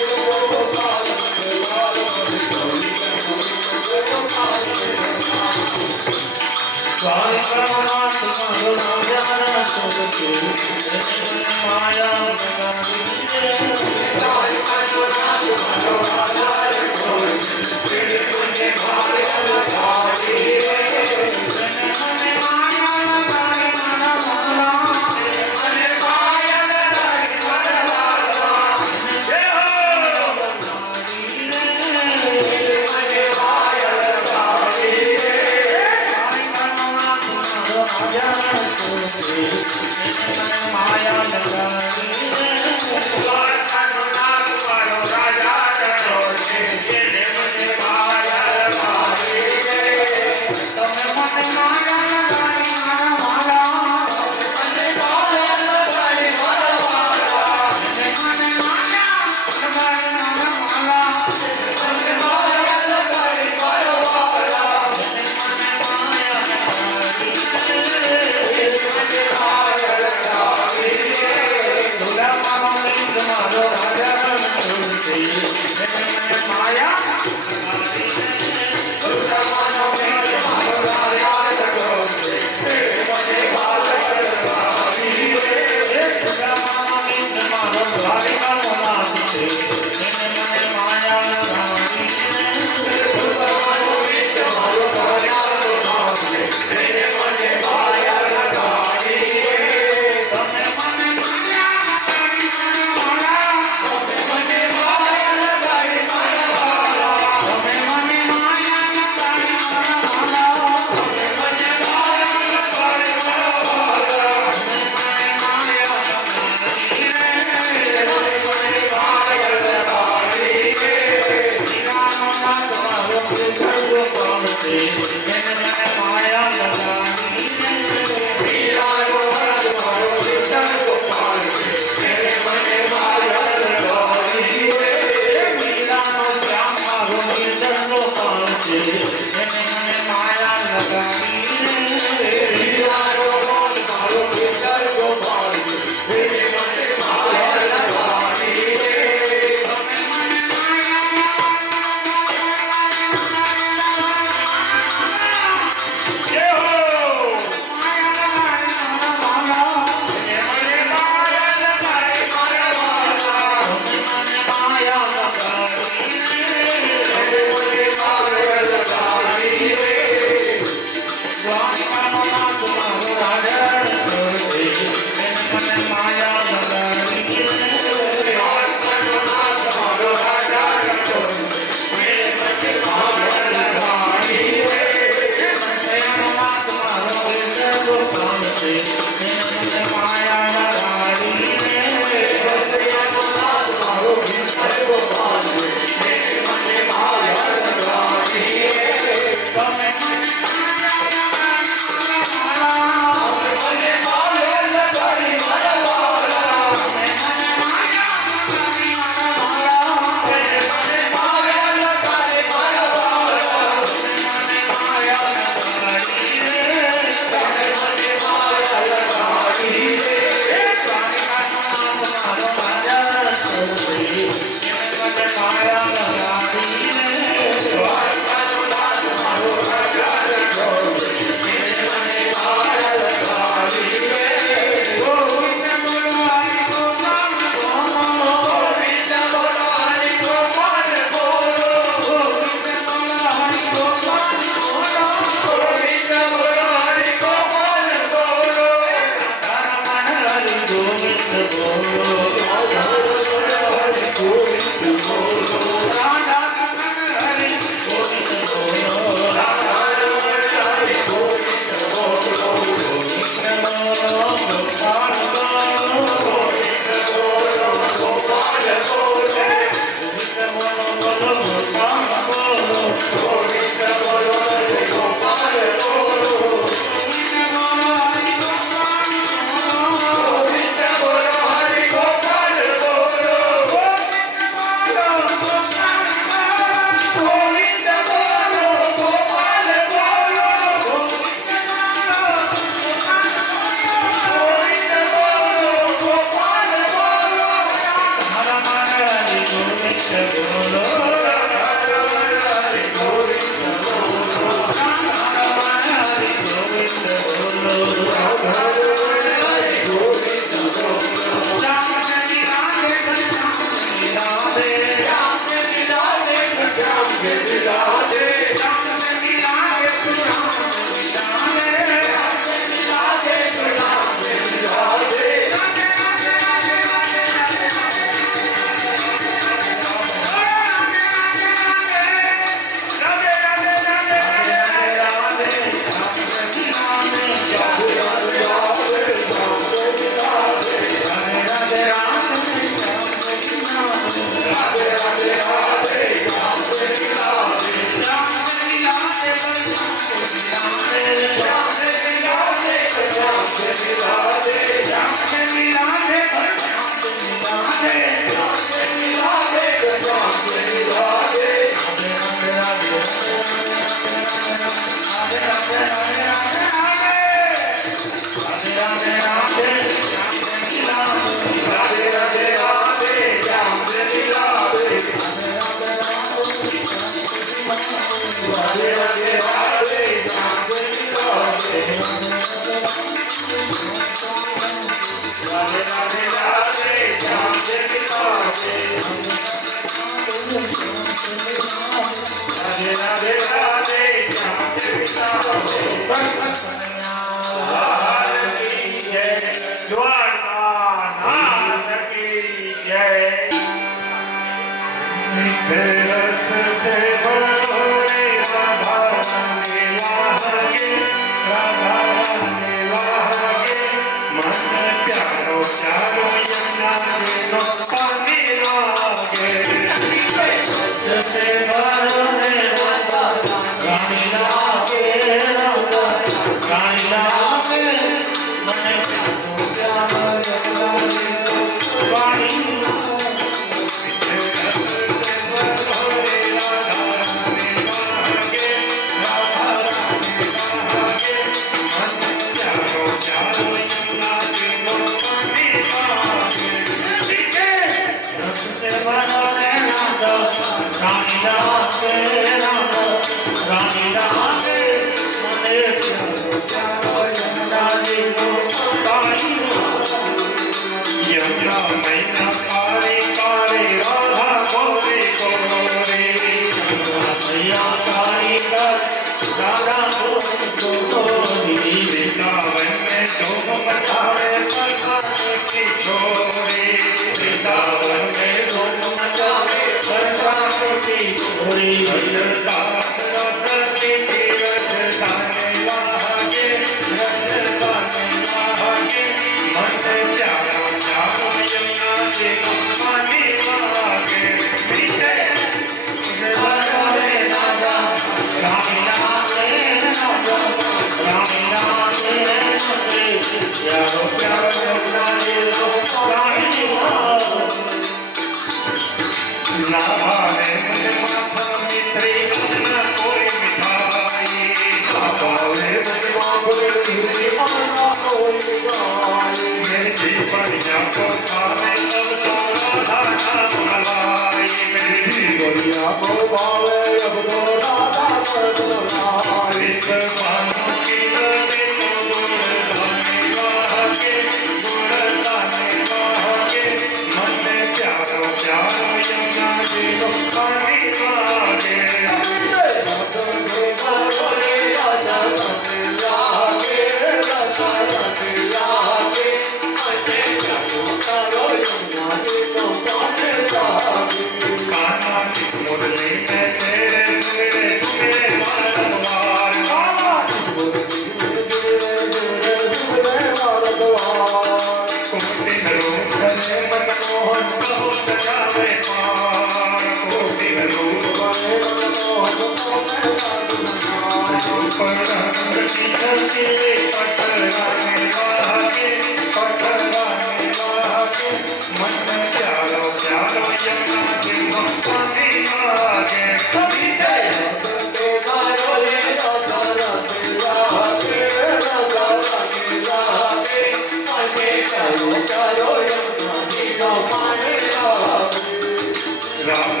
રામ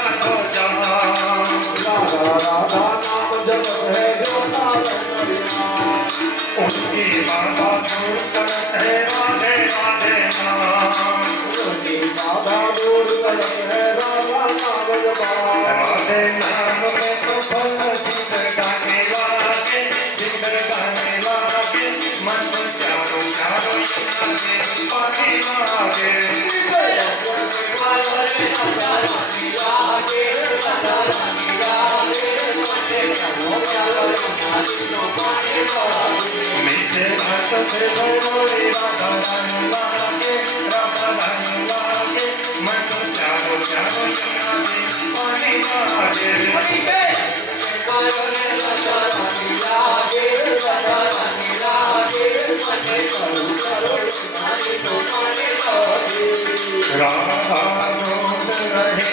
नाथो जाम राधा राधा नाम जपत है जो नारायण हरिनाम। उनकी बाधा दूर करत है राधे राधे नाम उनकी बाधा दूर करत है राधा नाम जपाम। राधे नाम में तो फल सिद्ध गाने लागे सिद्ध गाने लागे मन चारों चारों लागे पानी लागे मीठे हाथ से बोले राधा रानी लागे राधा रानी लागे मन चारों चारों लागे पानी लागे राधा रोक रहे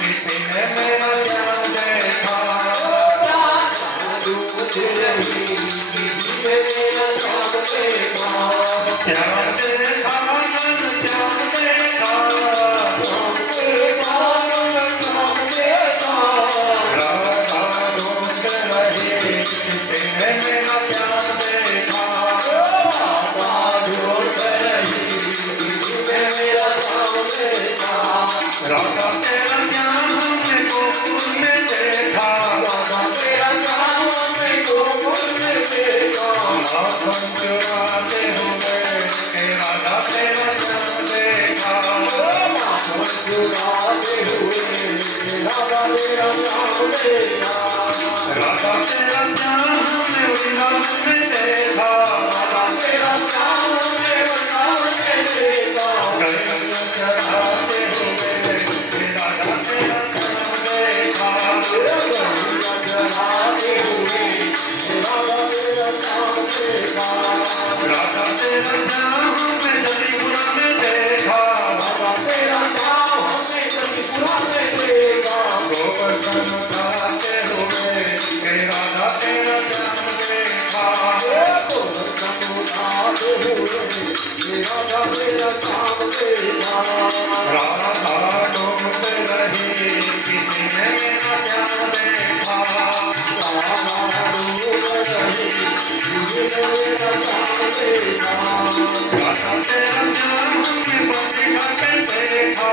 किसी ने मेरा ध्यान देखा ध्यान देखा मन ध्यान देखा राधा रोक रहे किसी ने मेरा ध्यान देखा राधा तेरा ध्यान हमने गोकुल में देखा माखन चुराते हुए हे राधा तेरा ध्यान देखा राधा तेरा ध्यान हमने वृंदावन में देखा कहीं चढ़ाते हुए हे राधा तेरा ध्यान देखा राधा तेरा ध्यान हमने जलीपुरा में देखा गोवर्धन उठाते हुए हे राधा तेरा ध्यान देखा राधा डूब रही किसी ने मेरा ध्यान देखा राधा तेरा ध्यान हमने बंदिगा पे देखा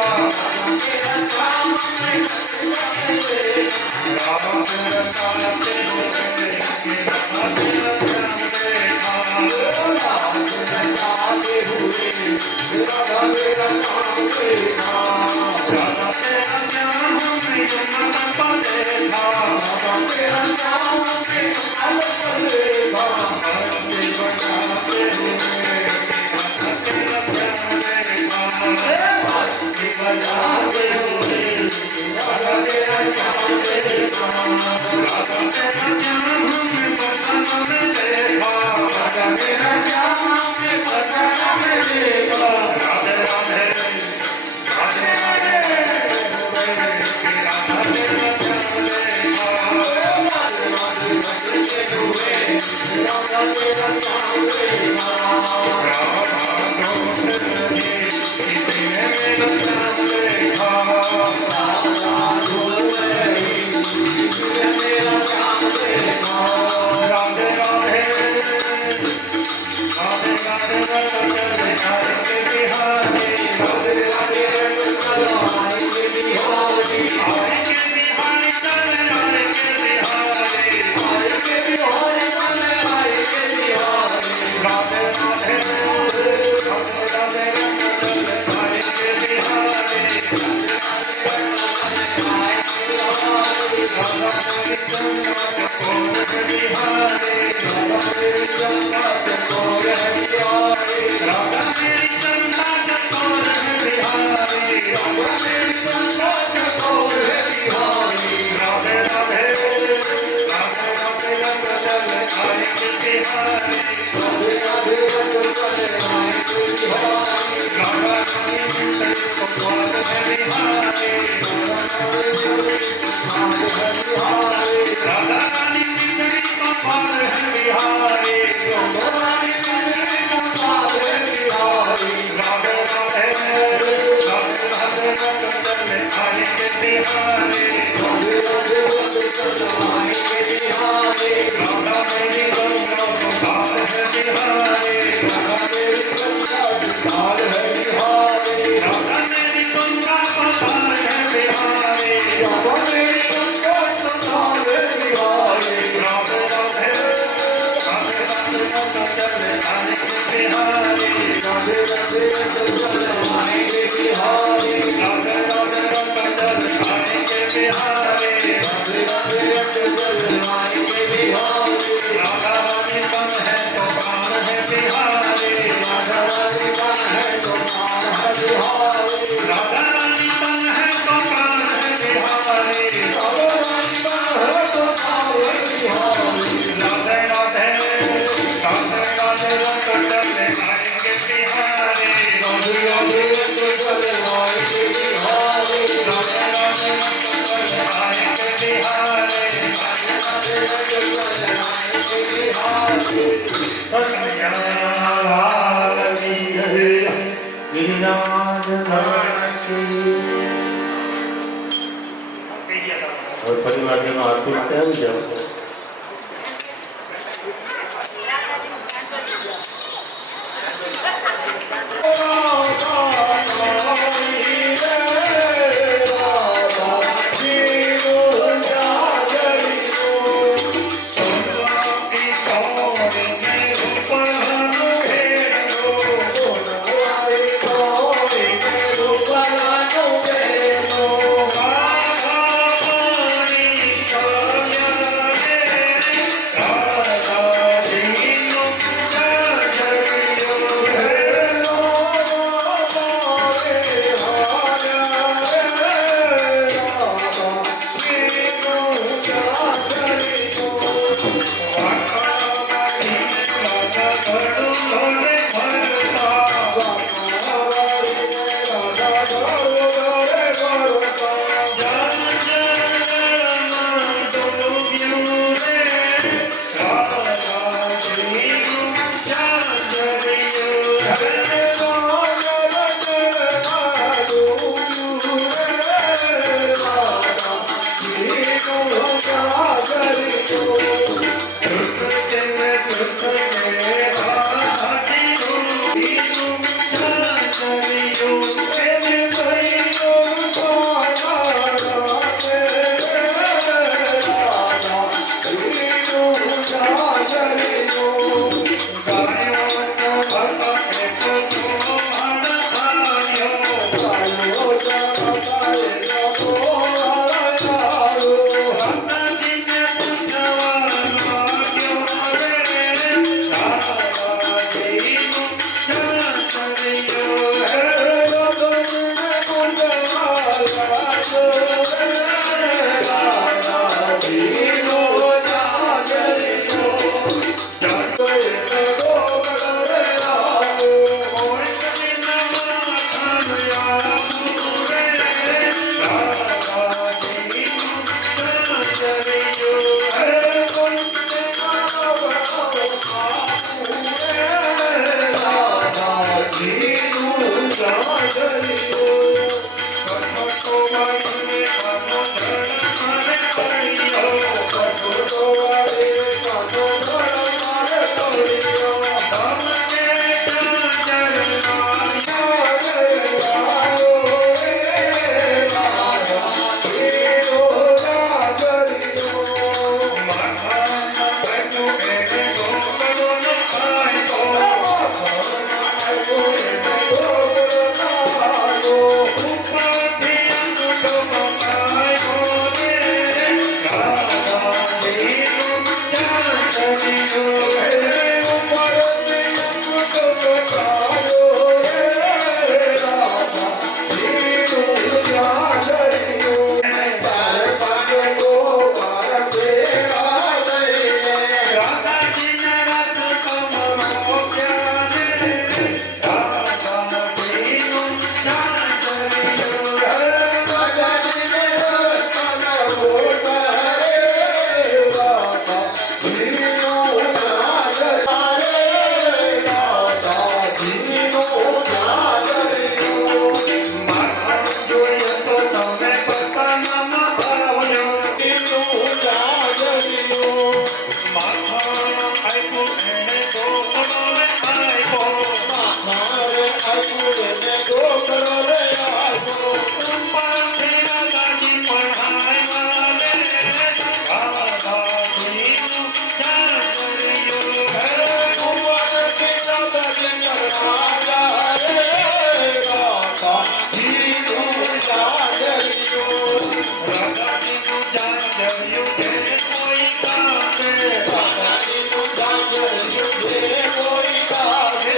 राधा तेरा चाहते हुए राधा तेरा ध्यान देखा राधा तेरा ध्यान हमने यमुना पर देखा भक्ति बजाते हुए राधा तेरा ध्यान देखा भक्ति बजाते हुए राधा तेरा ध्यान देखा राधा तेरा ध्यान हमने बचन में देखा राधा तेरा ध्यान हमने बचन में देखा राधे राधे राधे राधे राधा तेरा ध्यान देखा राधे राधे राधे હવે પરિવારજનો આરતી માટે આવી જાઓ. જાગર્યું છે કોઈ કામે રાધાજીનું જાગર્યું છે કોઈ કાગે.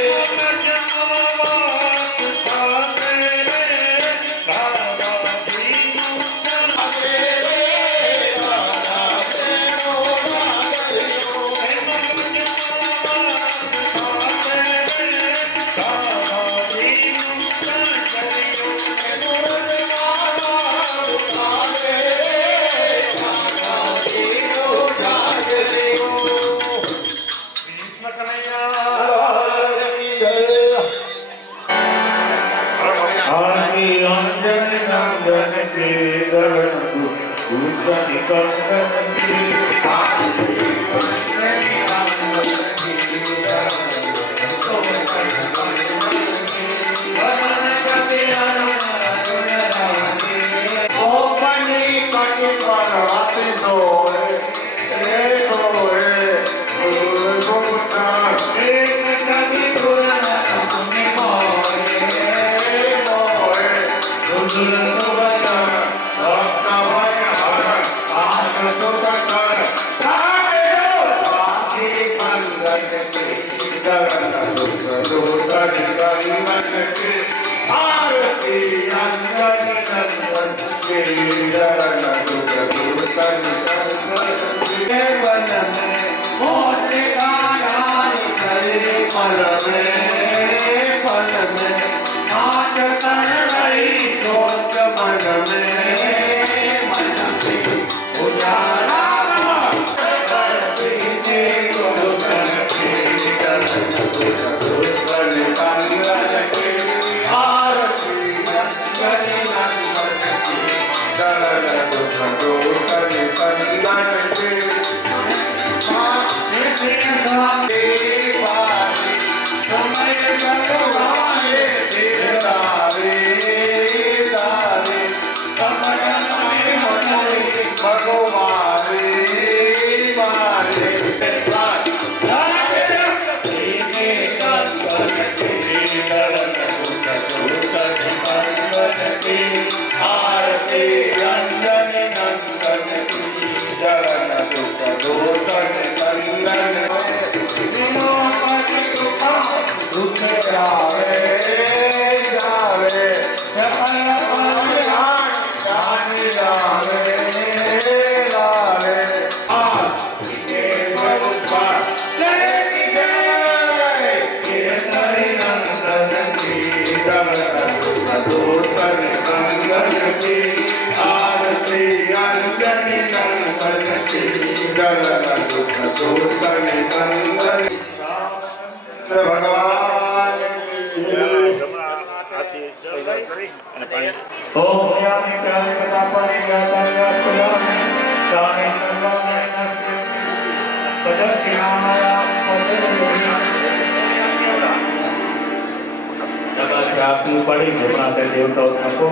આપવી પડી જેમાં તે દેવતાઓ આપો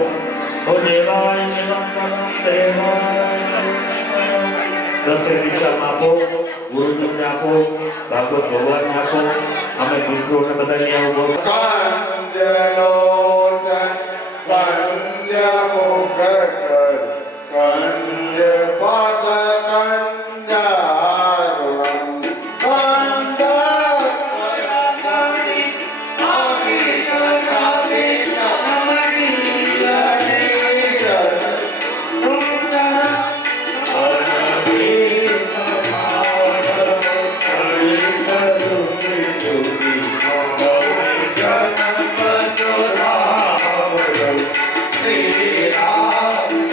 ઓ દેવાય દસે દિશામાં આપો ગુરુજીને આપો ભાગવત ભગવાનને આપો અમે મિત્રોને બધાને આવું Shri Ram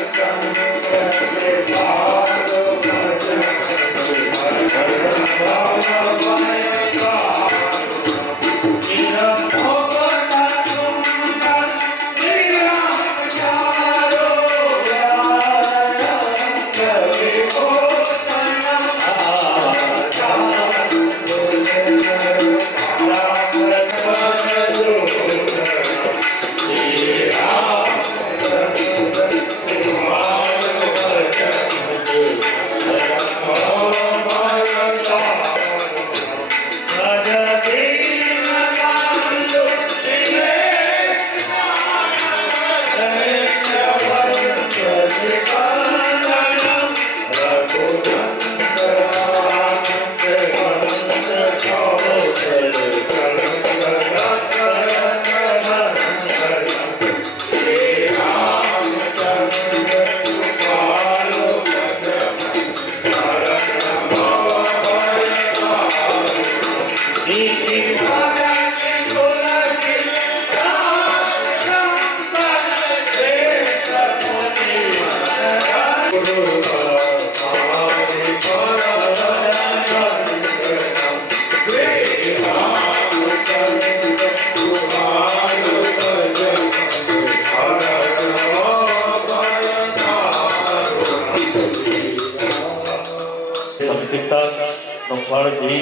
એ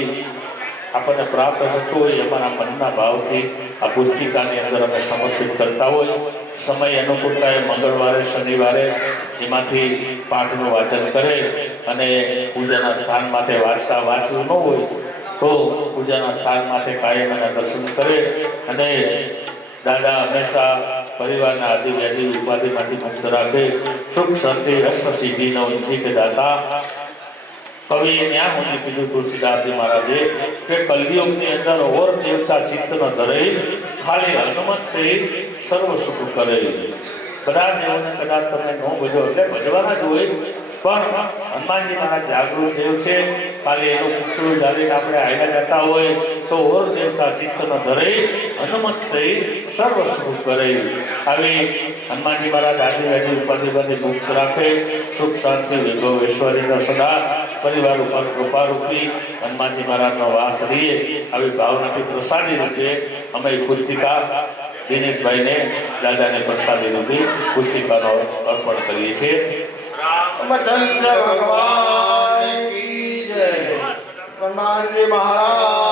આપણને પ્રાપ્ત થતું હોય અમારા મનના ભાવથી આ પુસ્તિકાની અંદર અમે સમર્પિત કરતા હોય. સમય અનુકૂળતાએ મંગળવારે શનિવારે જેમાંથી પાઠનું વાંચન કરે અને પૂજાના સ્થાન માટે વાંચવું ન હોય તો પૂજાના સ્થાન માટે કાયમ એના દર્શન કરે અને દાદા હંમેશા પરિવારના આદિ વ્યાધિ ઉપાધિમાંથી મુક્ત રાખે. સુખ શાંતિ અષ્ટ સિદ્ધિનો નિધિ દાતા. કવિએ ત્યાં સુધી કીધું તુલસીદાસજી મહારાજે કે કલયુગની અંદર ઓર દેવતા ચિત્ત ન ધરે ખાલી હનુમત છે સર્વ સુખ કરે. બધા દેવોને કદાચ તમે ન ભજો એટલે ભજવાના જ હોય પણ હનુમાનજી મહારાજ જાગૃત દેવ છે. ખાલી એનું પૂછડું જાળીને આપણે આયલા જતા હોય તો ઓર દેવતા ચિત્ત ન ધરે હનુમત છે સર્વ સુખ કરે. આવી હનુમાનજી મહારાજ આદિ ઉપાધિમાંથી મુક્ત રાખે. સુખ શાંતિ વિભવ ઐશ્વર્યનો સદા પરિવાર ઉપર કૃપારૂપી હનુમાનજી મહારાજનો વાસ રહીએ આવી ભાવનાથી પ્રસાદી રૂપે અમે પુસ્તિકા દિનેશભાઈને દાદાને પ્રસાદી રૂપે પુસ્તિકાનો અર્પણ કરીએ છીએ. રામચંદ્ર ભગવાન કી જય. હનુમાનજી મહારાજ